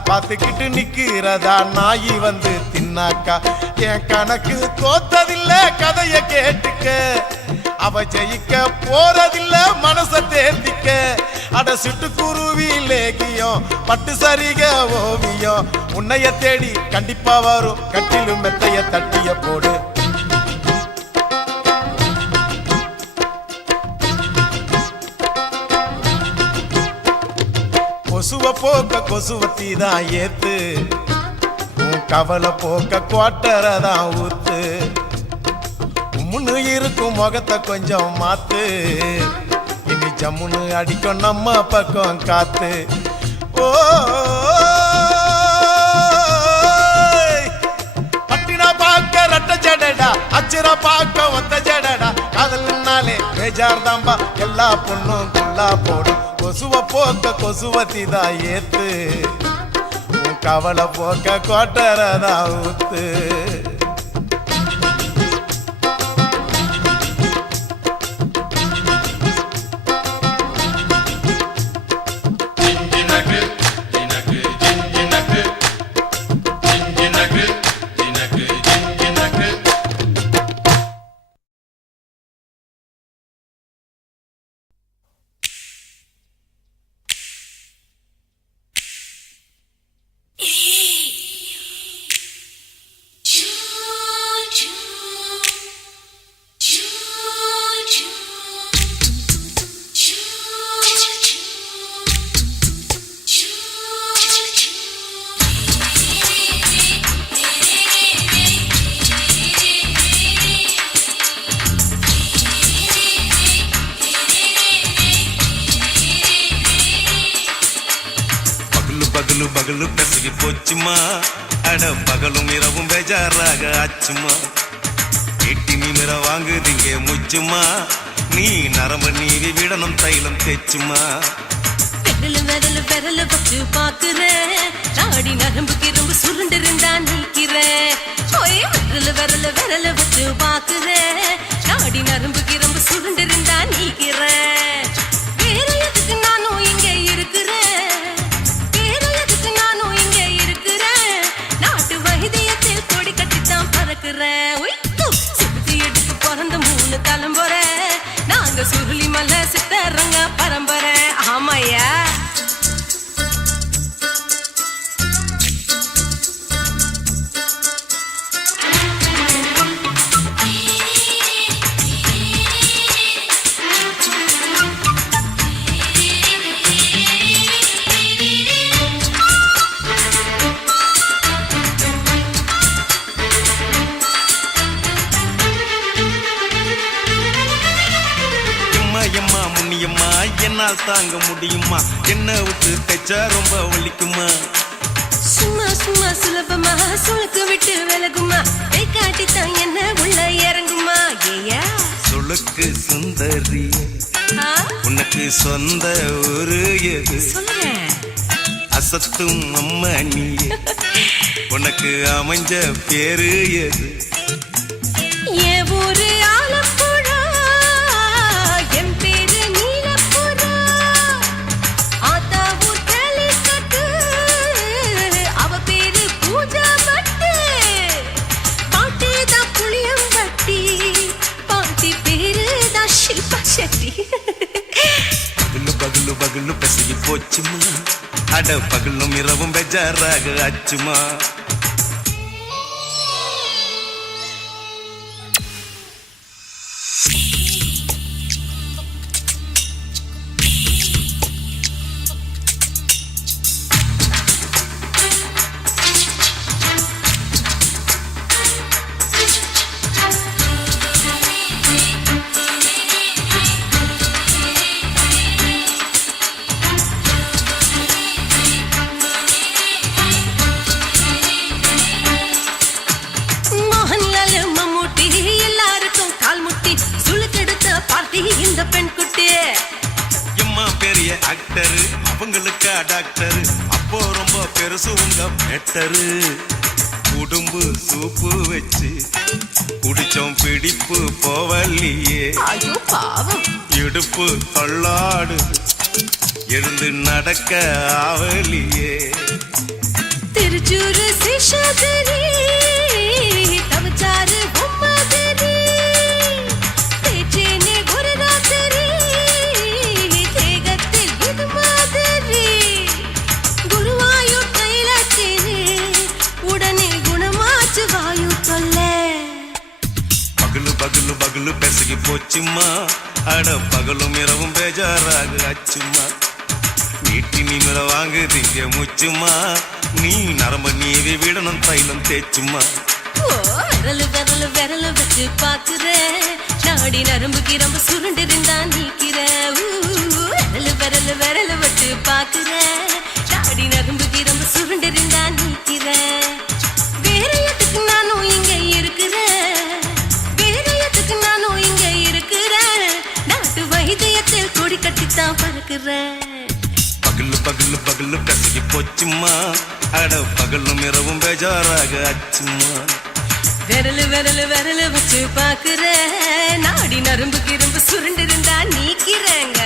பார்த்துக்கிட்டு நிக்கிறதா நாயி வந்து தின்னாக்கா. என் கணக்கு தோத்ததில்ல கதைய கேட்டுக்க, அவ ஜெயிக்க போறதில்ல மனச தேர்த்திக்க. அட சிட்டுக்குருவி லேகியம் பட்டு சரிக ஓவியம், உன்னைய தேடி கண்டிப்பா வரும் கட்டிலும் மெத்தைய தட்டிய போடு. கொசுவ போக்க கொசுவத்தி தான் ஏத்து, உன் கவலை போக்க குவாட்டரதான் ஊத்து. உம்முன்னு இருக்கும் முகத்தை கொஞ்சம் மாத்து, இனி ஜம்முன்னு அடிக்கும் நம்ம பக்கம் காத்து. ஓ பட்டினா பாக்க ரெட்ட ஜடடா, அச்சுர பாக்க ஒத்த ஜடடா. காதல்னாலே பேஜார் தாம்பா, எல்லா பொண்ணும் குள்ளா போடும். கொசுவ போக்க கொசுவத்தி தான் ஏத்து, உன் கவலை போக்க கோட்டரதான் ஊத்து. ஜிஞ்சினக்கு ஜினக்கு ஜிஞ்சினக்கு ஜிஞ்சினக்கு ஜினக்கு ஜிஞ்சினக்கு Choo. பகலு பகலு பெசகி போச்சுமா அட பகலும் இரவும் பேஜாராக ஆச்சுமா எட்டி நிமிர வாங்குதீங்க முச்சுமா நீ நரம்பு நீவி விடணும் தைலம் தேச்சுமா விரல விரல வச்சு பாக்குறேன் நாடி நரம்பு கிரம்பு சுருண்டு இருந்தா நீக்கிறேன் விரல விரல வச்சு பாக்குறேன் நாடி நரம்பு கிரம்பு சுருண்டு இருந்தா நீக்கிறேன் வேற எதுக்கு நானும் இங்க இருக்கிறேன் வேற எதுக்கு நானும் இங்க இருக்கிறேன் நாட்டு வைத்தியத்தில் கொடி கட்டித்தான் பறக்கிறேன் சிறுத்தை எடுத்து பிறந்த 3 தலைமுறை நாங்க சுருளி மலை சித்தரங்க பரம்பரை ஆமாயா முன்னியம்மா என்னால் தாங்க முடியுமா என்ன விட்டு தைச்சா ரொம்ப வலிக்குமா சும்மா சும்மா சுலபமா சுளுக்கு விட்டு விலகுமா கை காட்டித்தான் என்ன உள்ள இறங்குமா ஏயா சுளுக்கு சுந்தரி உனக்கு சொந்த ஊரு எது சொல்றேன் அசத்தும் அம்மா நீ உனக்கு அமைஞ்ச பேரு எது என் ஊரு ஆலப்புழா என் பேரு நீலப்புறா ஆத்தா ஊர் கலிக்கட்டு அவ பேரு பூஜா பட்டு பாட்டி தான் புளியம்பட்டி பாட்டி பேரு தான் ஷில்பா செட்டி பகலு பகலு பகலு பெசகி போச்சுமா அட பகலும் இரவும் பெஜாராக ஆச்சுமா இந்த பெண் குட்டி எம்மா பெரிய ஆக்டர் அவங்களுக்கா டாக்டர் அப்போ ரொம்ப பெருசு உங்க மேட்டரு உடும்பு சூப்பு வச்சு குடிச்சோம் பிடிப்பு போவல்லையே ஐயோ பாவம் இடுப்பு தள்ளாடு எழுந்து நடக்க ஆவலியே திருச்சூரு சிஷாதிரி தவச்சாரு பொம்மதிரி தேச்சேனே ஒரு ராத்திரி தேகத்தில் இது மாதிரி குருவாயூர் கைலாச்சேனே உடனே குணமாச்சு வாயு தொல்ல பகலு பகலு பகலு பெசகி போச்சுமா அட பகலும் இரவும் பேஜாராக ஆச்சுமா நீட்டி நிமிர வாங்குதீங்க முச்சுமா நீ நரம்ப நீவி விடணும் தைலம் தேச்சுமா விரலு விரலு விரலு வச்சு பாக்குறேன் நாடி நரம்பு கிரம்பு சுருண்டு இருந்தா நீக்கிறேன் விரலு விரலு விரலு வச்சு பாக்குறேன் நாடி நரம்பு கிரம்பு சுருண்டு இருந்தா நீக்கிறேன் வேற எதுக்கு நானும் இங்க இருக்கிறேன் வேற எதுக்கு நானும் இங்க இருக்கிறேன் நாட்டு வைத்தியத்தில் கொடி கட்டித்தான் பறக்கிறேன் பகலு பகலு பகலு பெசகி போச்சுமா அட பகலும் இரவும் பேஜாராக ஆச்சுமா விரலு விரலு விரலு வச்சு பாக்குறேன் நாடி நரம்பு கிரம்பு சுருண்டு இருந்தா நீக்கிறேங்க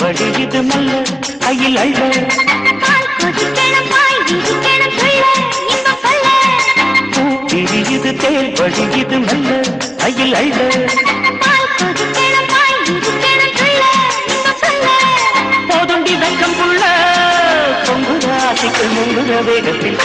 வடியுது மல்ல கையில் அள்ள விரியுது தேல் வடியுது மல்ல கையில் அள்ள போதுண்டி வெக்கம் புள்ள பொங்குற ஆசைக்கு முங்குற வேகத்தில்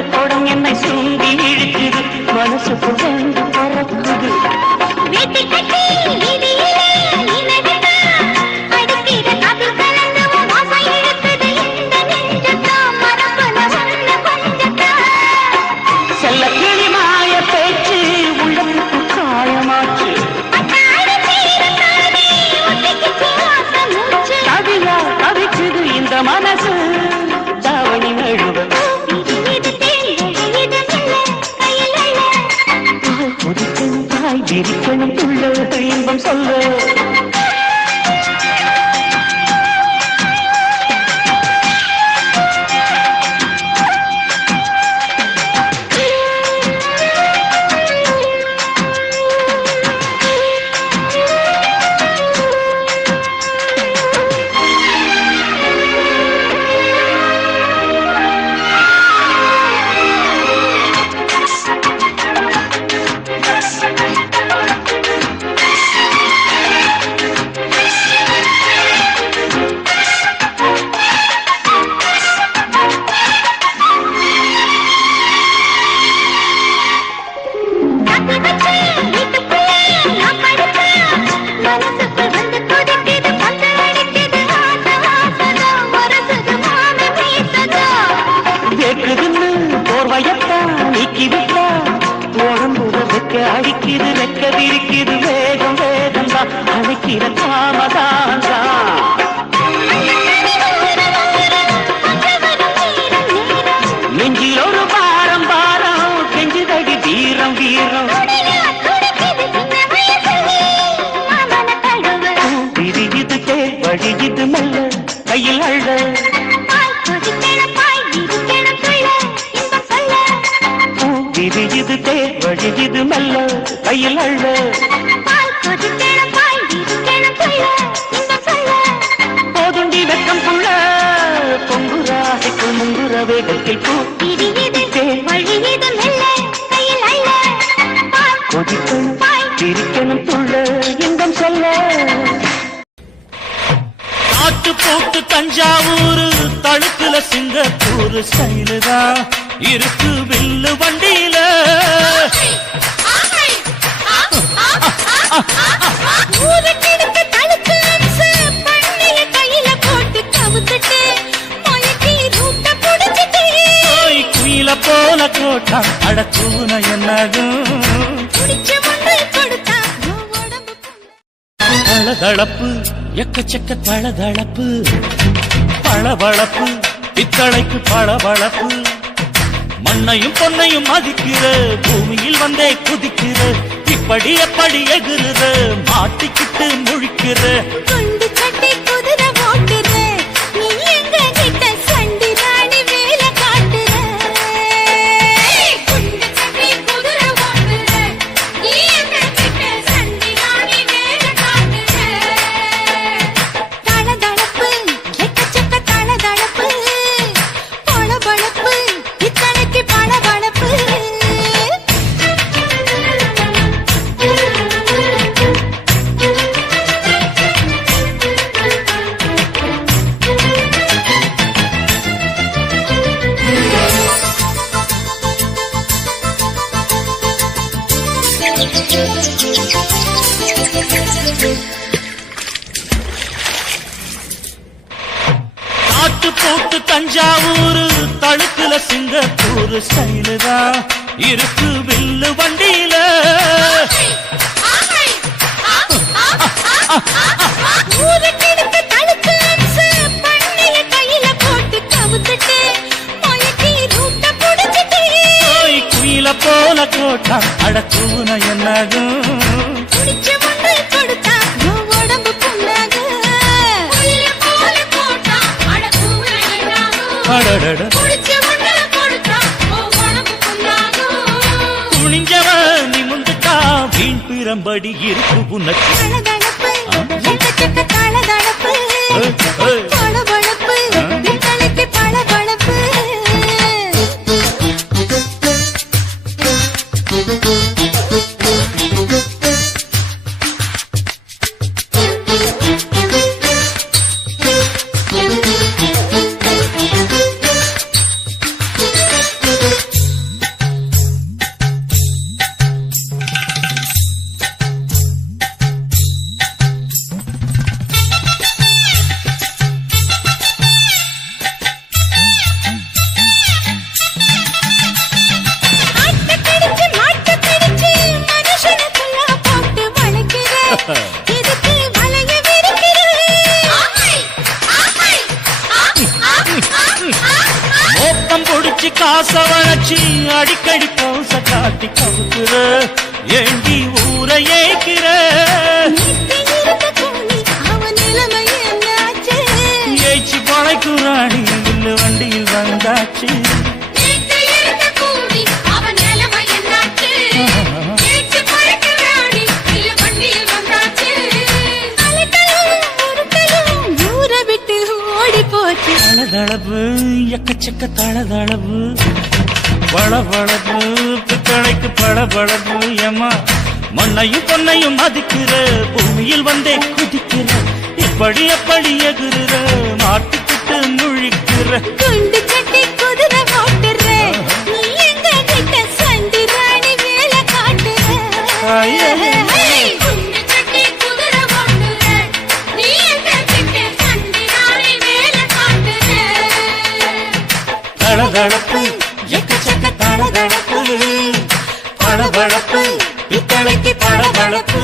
வெள்ளக்கோடம் என்னை சுண்டி இழுக்குது மனசுக்கு வந்து பறக்குது வேட்டி கட்டி வீதியிலே நினைவுதான் அடிக்கிற காதில் கலந்து உன் வாசம் இழுக்குது இந்த நெஞ்சத்தான் மரபுல ஒண்ணு கொஞ்சத்தான் செல்ல கிளி மாய பேச்சு உள்ளத்துக்கு காயமாச்சு அட்டாட தீரத்தானே ஒட்டிக்கிச்சு ஆசை மூச்சு கவியா கவிக்குது இந்த மனசு தாவணி நழுவ இது தேங்கல் இது மெல்ல கையில் அள்ள கொதிக்கணும் தாய் விரிக்கணும் உள்ள இன்பம் சொல்ல காத்து வச்சு வீட்டுக்குள்ளே நான் படுப்பேன் மனசுக்குள் வந்து கொதிக்குது பந்து அடிக்குது ஆசை ஆசைதா வரசுது மாமி பேசுதா கேக்குதுன்னு போர்வையத்தான் நீக்கி விட்டா உடம்புல வெக்க அடிக்குது வெக்க விரிக்குது வேகம் வேகம் தான் அழைக்கிற காமதான் நெஞ்சில் ஒரு பாரம் பாரம் கெஞ்சுதடி வீரம் வீரம் விரியுது தேர் வழியுது மெல்ல கையில் அள்ள விரியுது தேர் வழியுது மெல்ல கையில் அள்ள போதுண்டி வெக்கம் புள்ள பொங்குராசைக்குள் முங்குற வேகத்தில் பூ கொதிக்கணும் சிரிக்கணும் துள்ள இன்பம் சொல்ல காட்டு போட்டு தஞ்சாவூர் தழுக்குல சிங்கப்பூர் ஸ்டைலுதான் இருக்கு வில்லு வண்டியில ஓய் குயில போல கோட்டா அடக்கூன என்னதும் தளதளப்பு எக்கச்சக்க தளதளப்பு பளபளப்பு பித்தளைக்கு பளபளப்பு மண்ணையும் பொன்னையும் மதிக்கிற பூமியில் வந்தே குதிக்கிற இப்படி எப்படி எகுறுற மாட்டிக்கிட்டு முழிக்கிற காட்டு போட்டு தஞ்சாவூர் தழுக்குல சிங்கப்பூர் ஸ்டைலுதான் இருக்கு வில்லு வண்டியில ஓய் குயில போல கோட்டா அடக்கூன என்னதும் அடடட குனிஞ்சவ நிமிந்துட்டா வீண் பிரம்படி இருக்கு உனக்கு அடிக்கடி பௌச காட்டி கவுக்குற ஏண்டி ஊரை ஏய்க்கிற அவன் நிலைமை என்னாச்சு ஏய்ச்சி பழைக்குறாடி வில்லு வண்டியில் வந்தாச்சு தளதளவு எக்கச்சக்க தளதளவு வளவளவு பித்தளைக்கு பளபளவு ஏமா மண்ணையும் பொன்னையும் மதிக்கிற பூமியில் வந்தே குதிக்கிற இப்படி எப்படி எகுற மாட்டுக்கிட்டு முழிக்கிற குண்டு சட்டி குதிரை ஓட்டுற நீ எங்க கிட்ட சண்டி ராணி வேலை காட்டுற குண்டு சட்டி குதிரை ஓட்டுற நீ எங்க கிட்ட சண்டி ராணி வேலை காட்டுற தளதளப்பு எக்கச்சக்க தளதளப்பு பளபளப்பு பித்தளைக்கு பளபளப்பு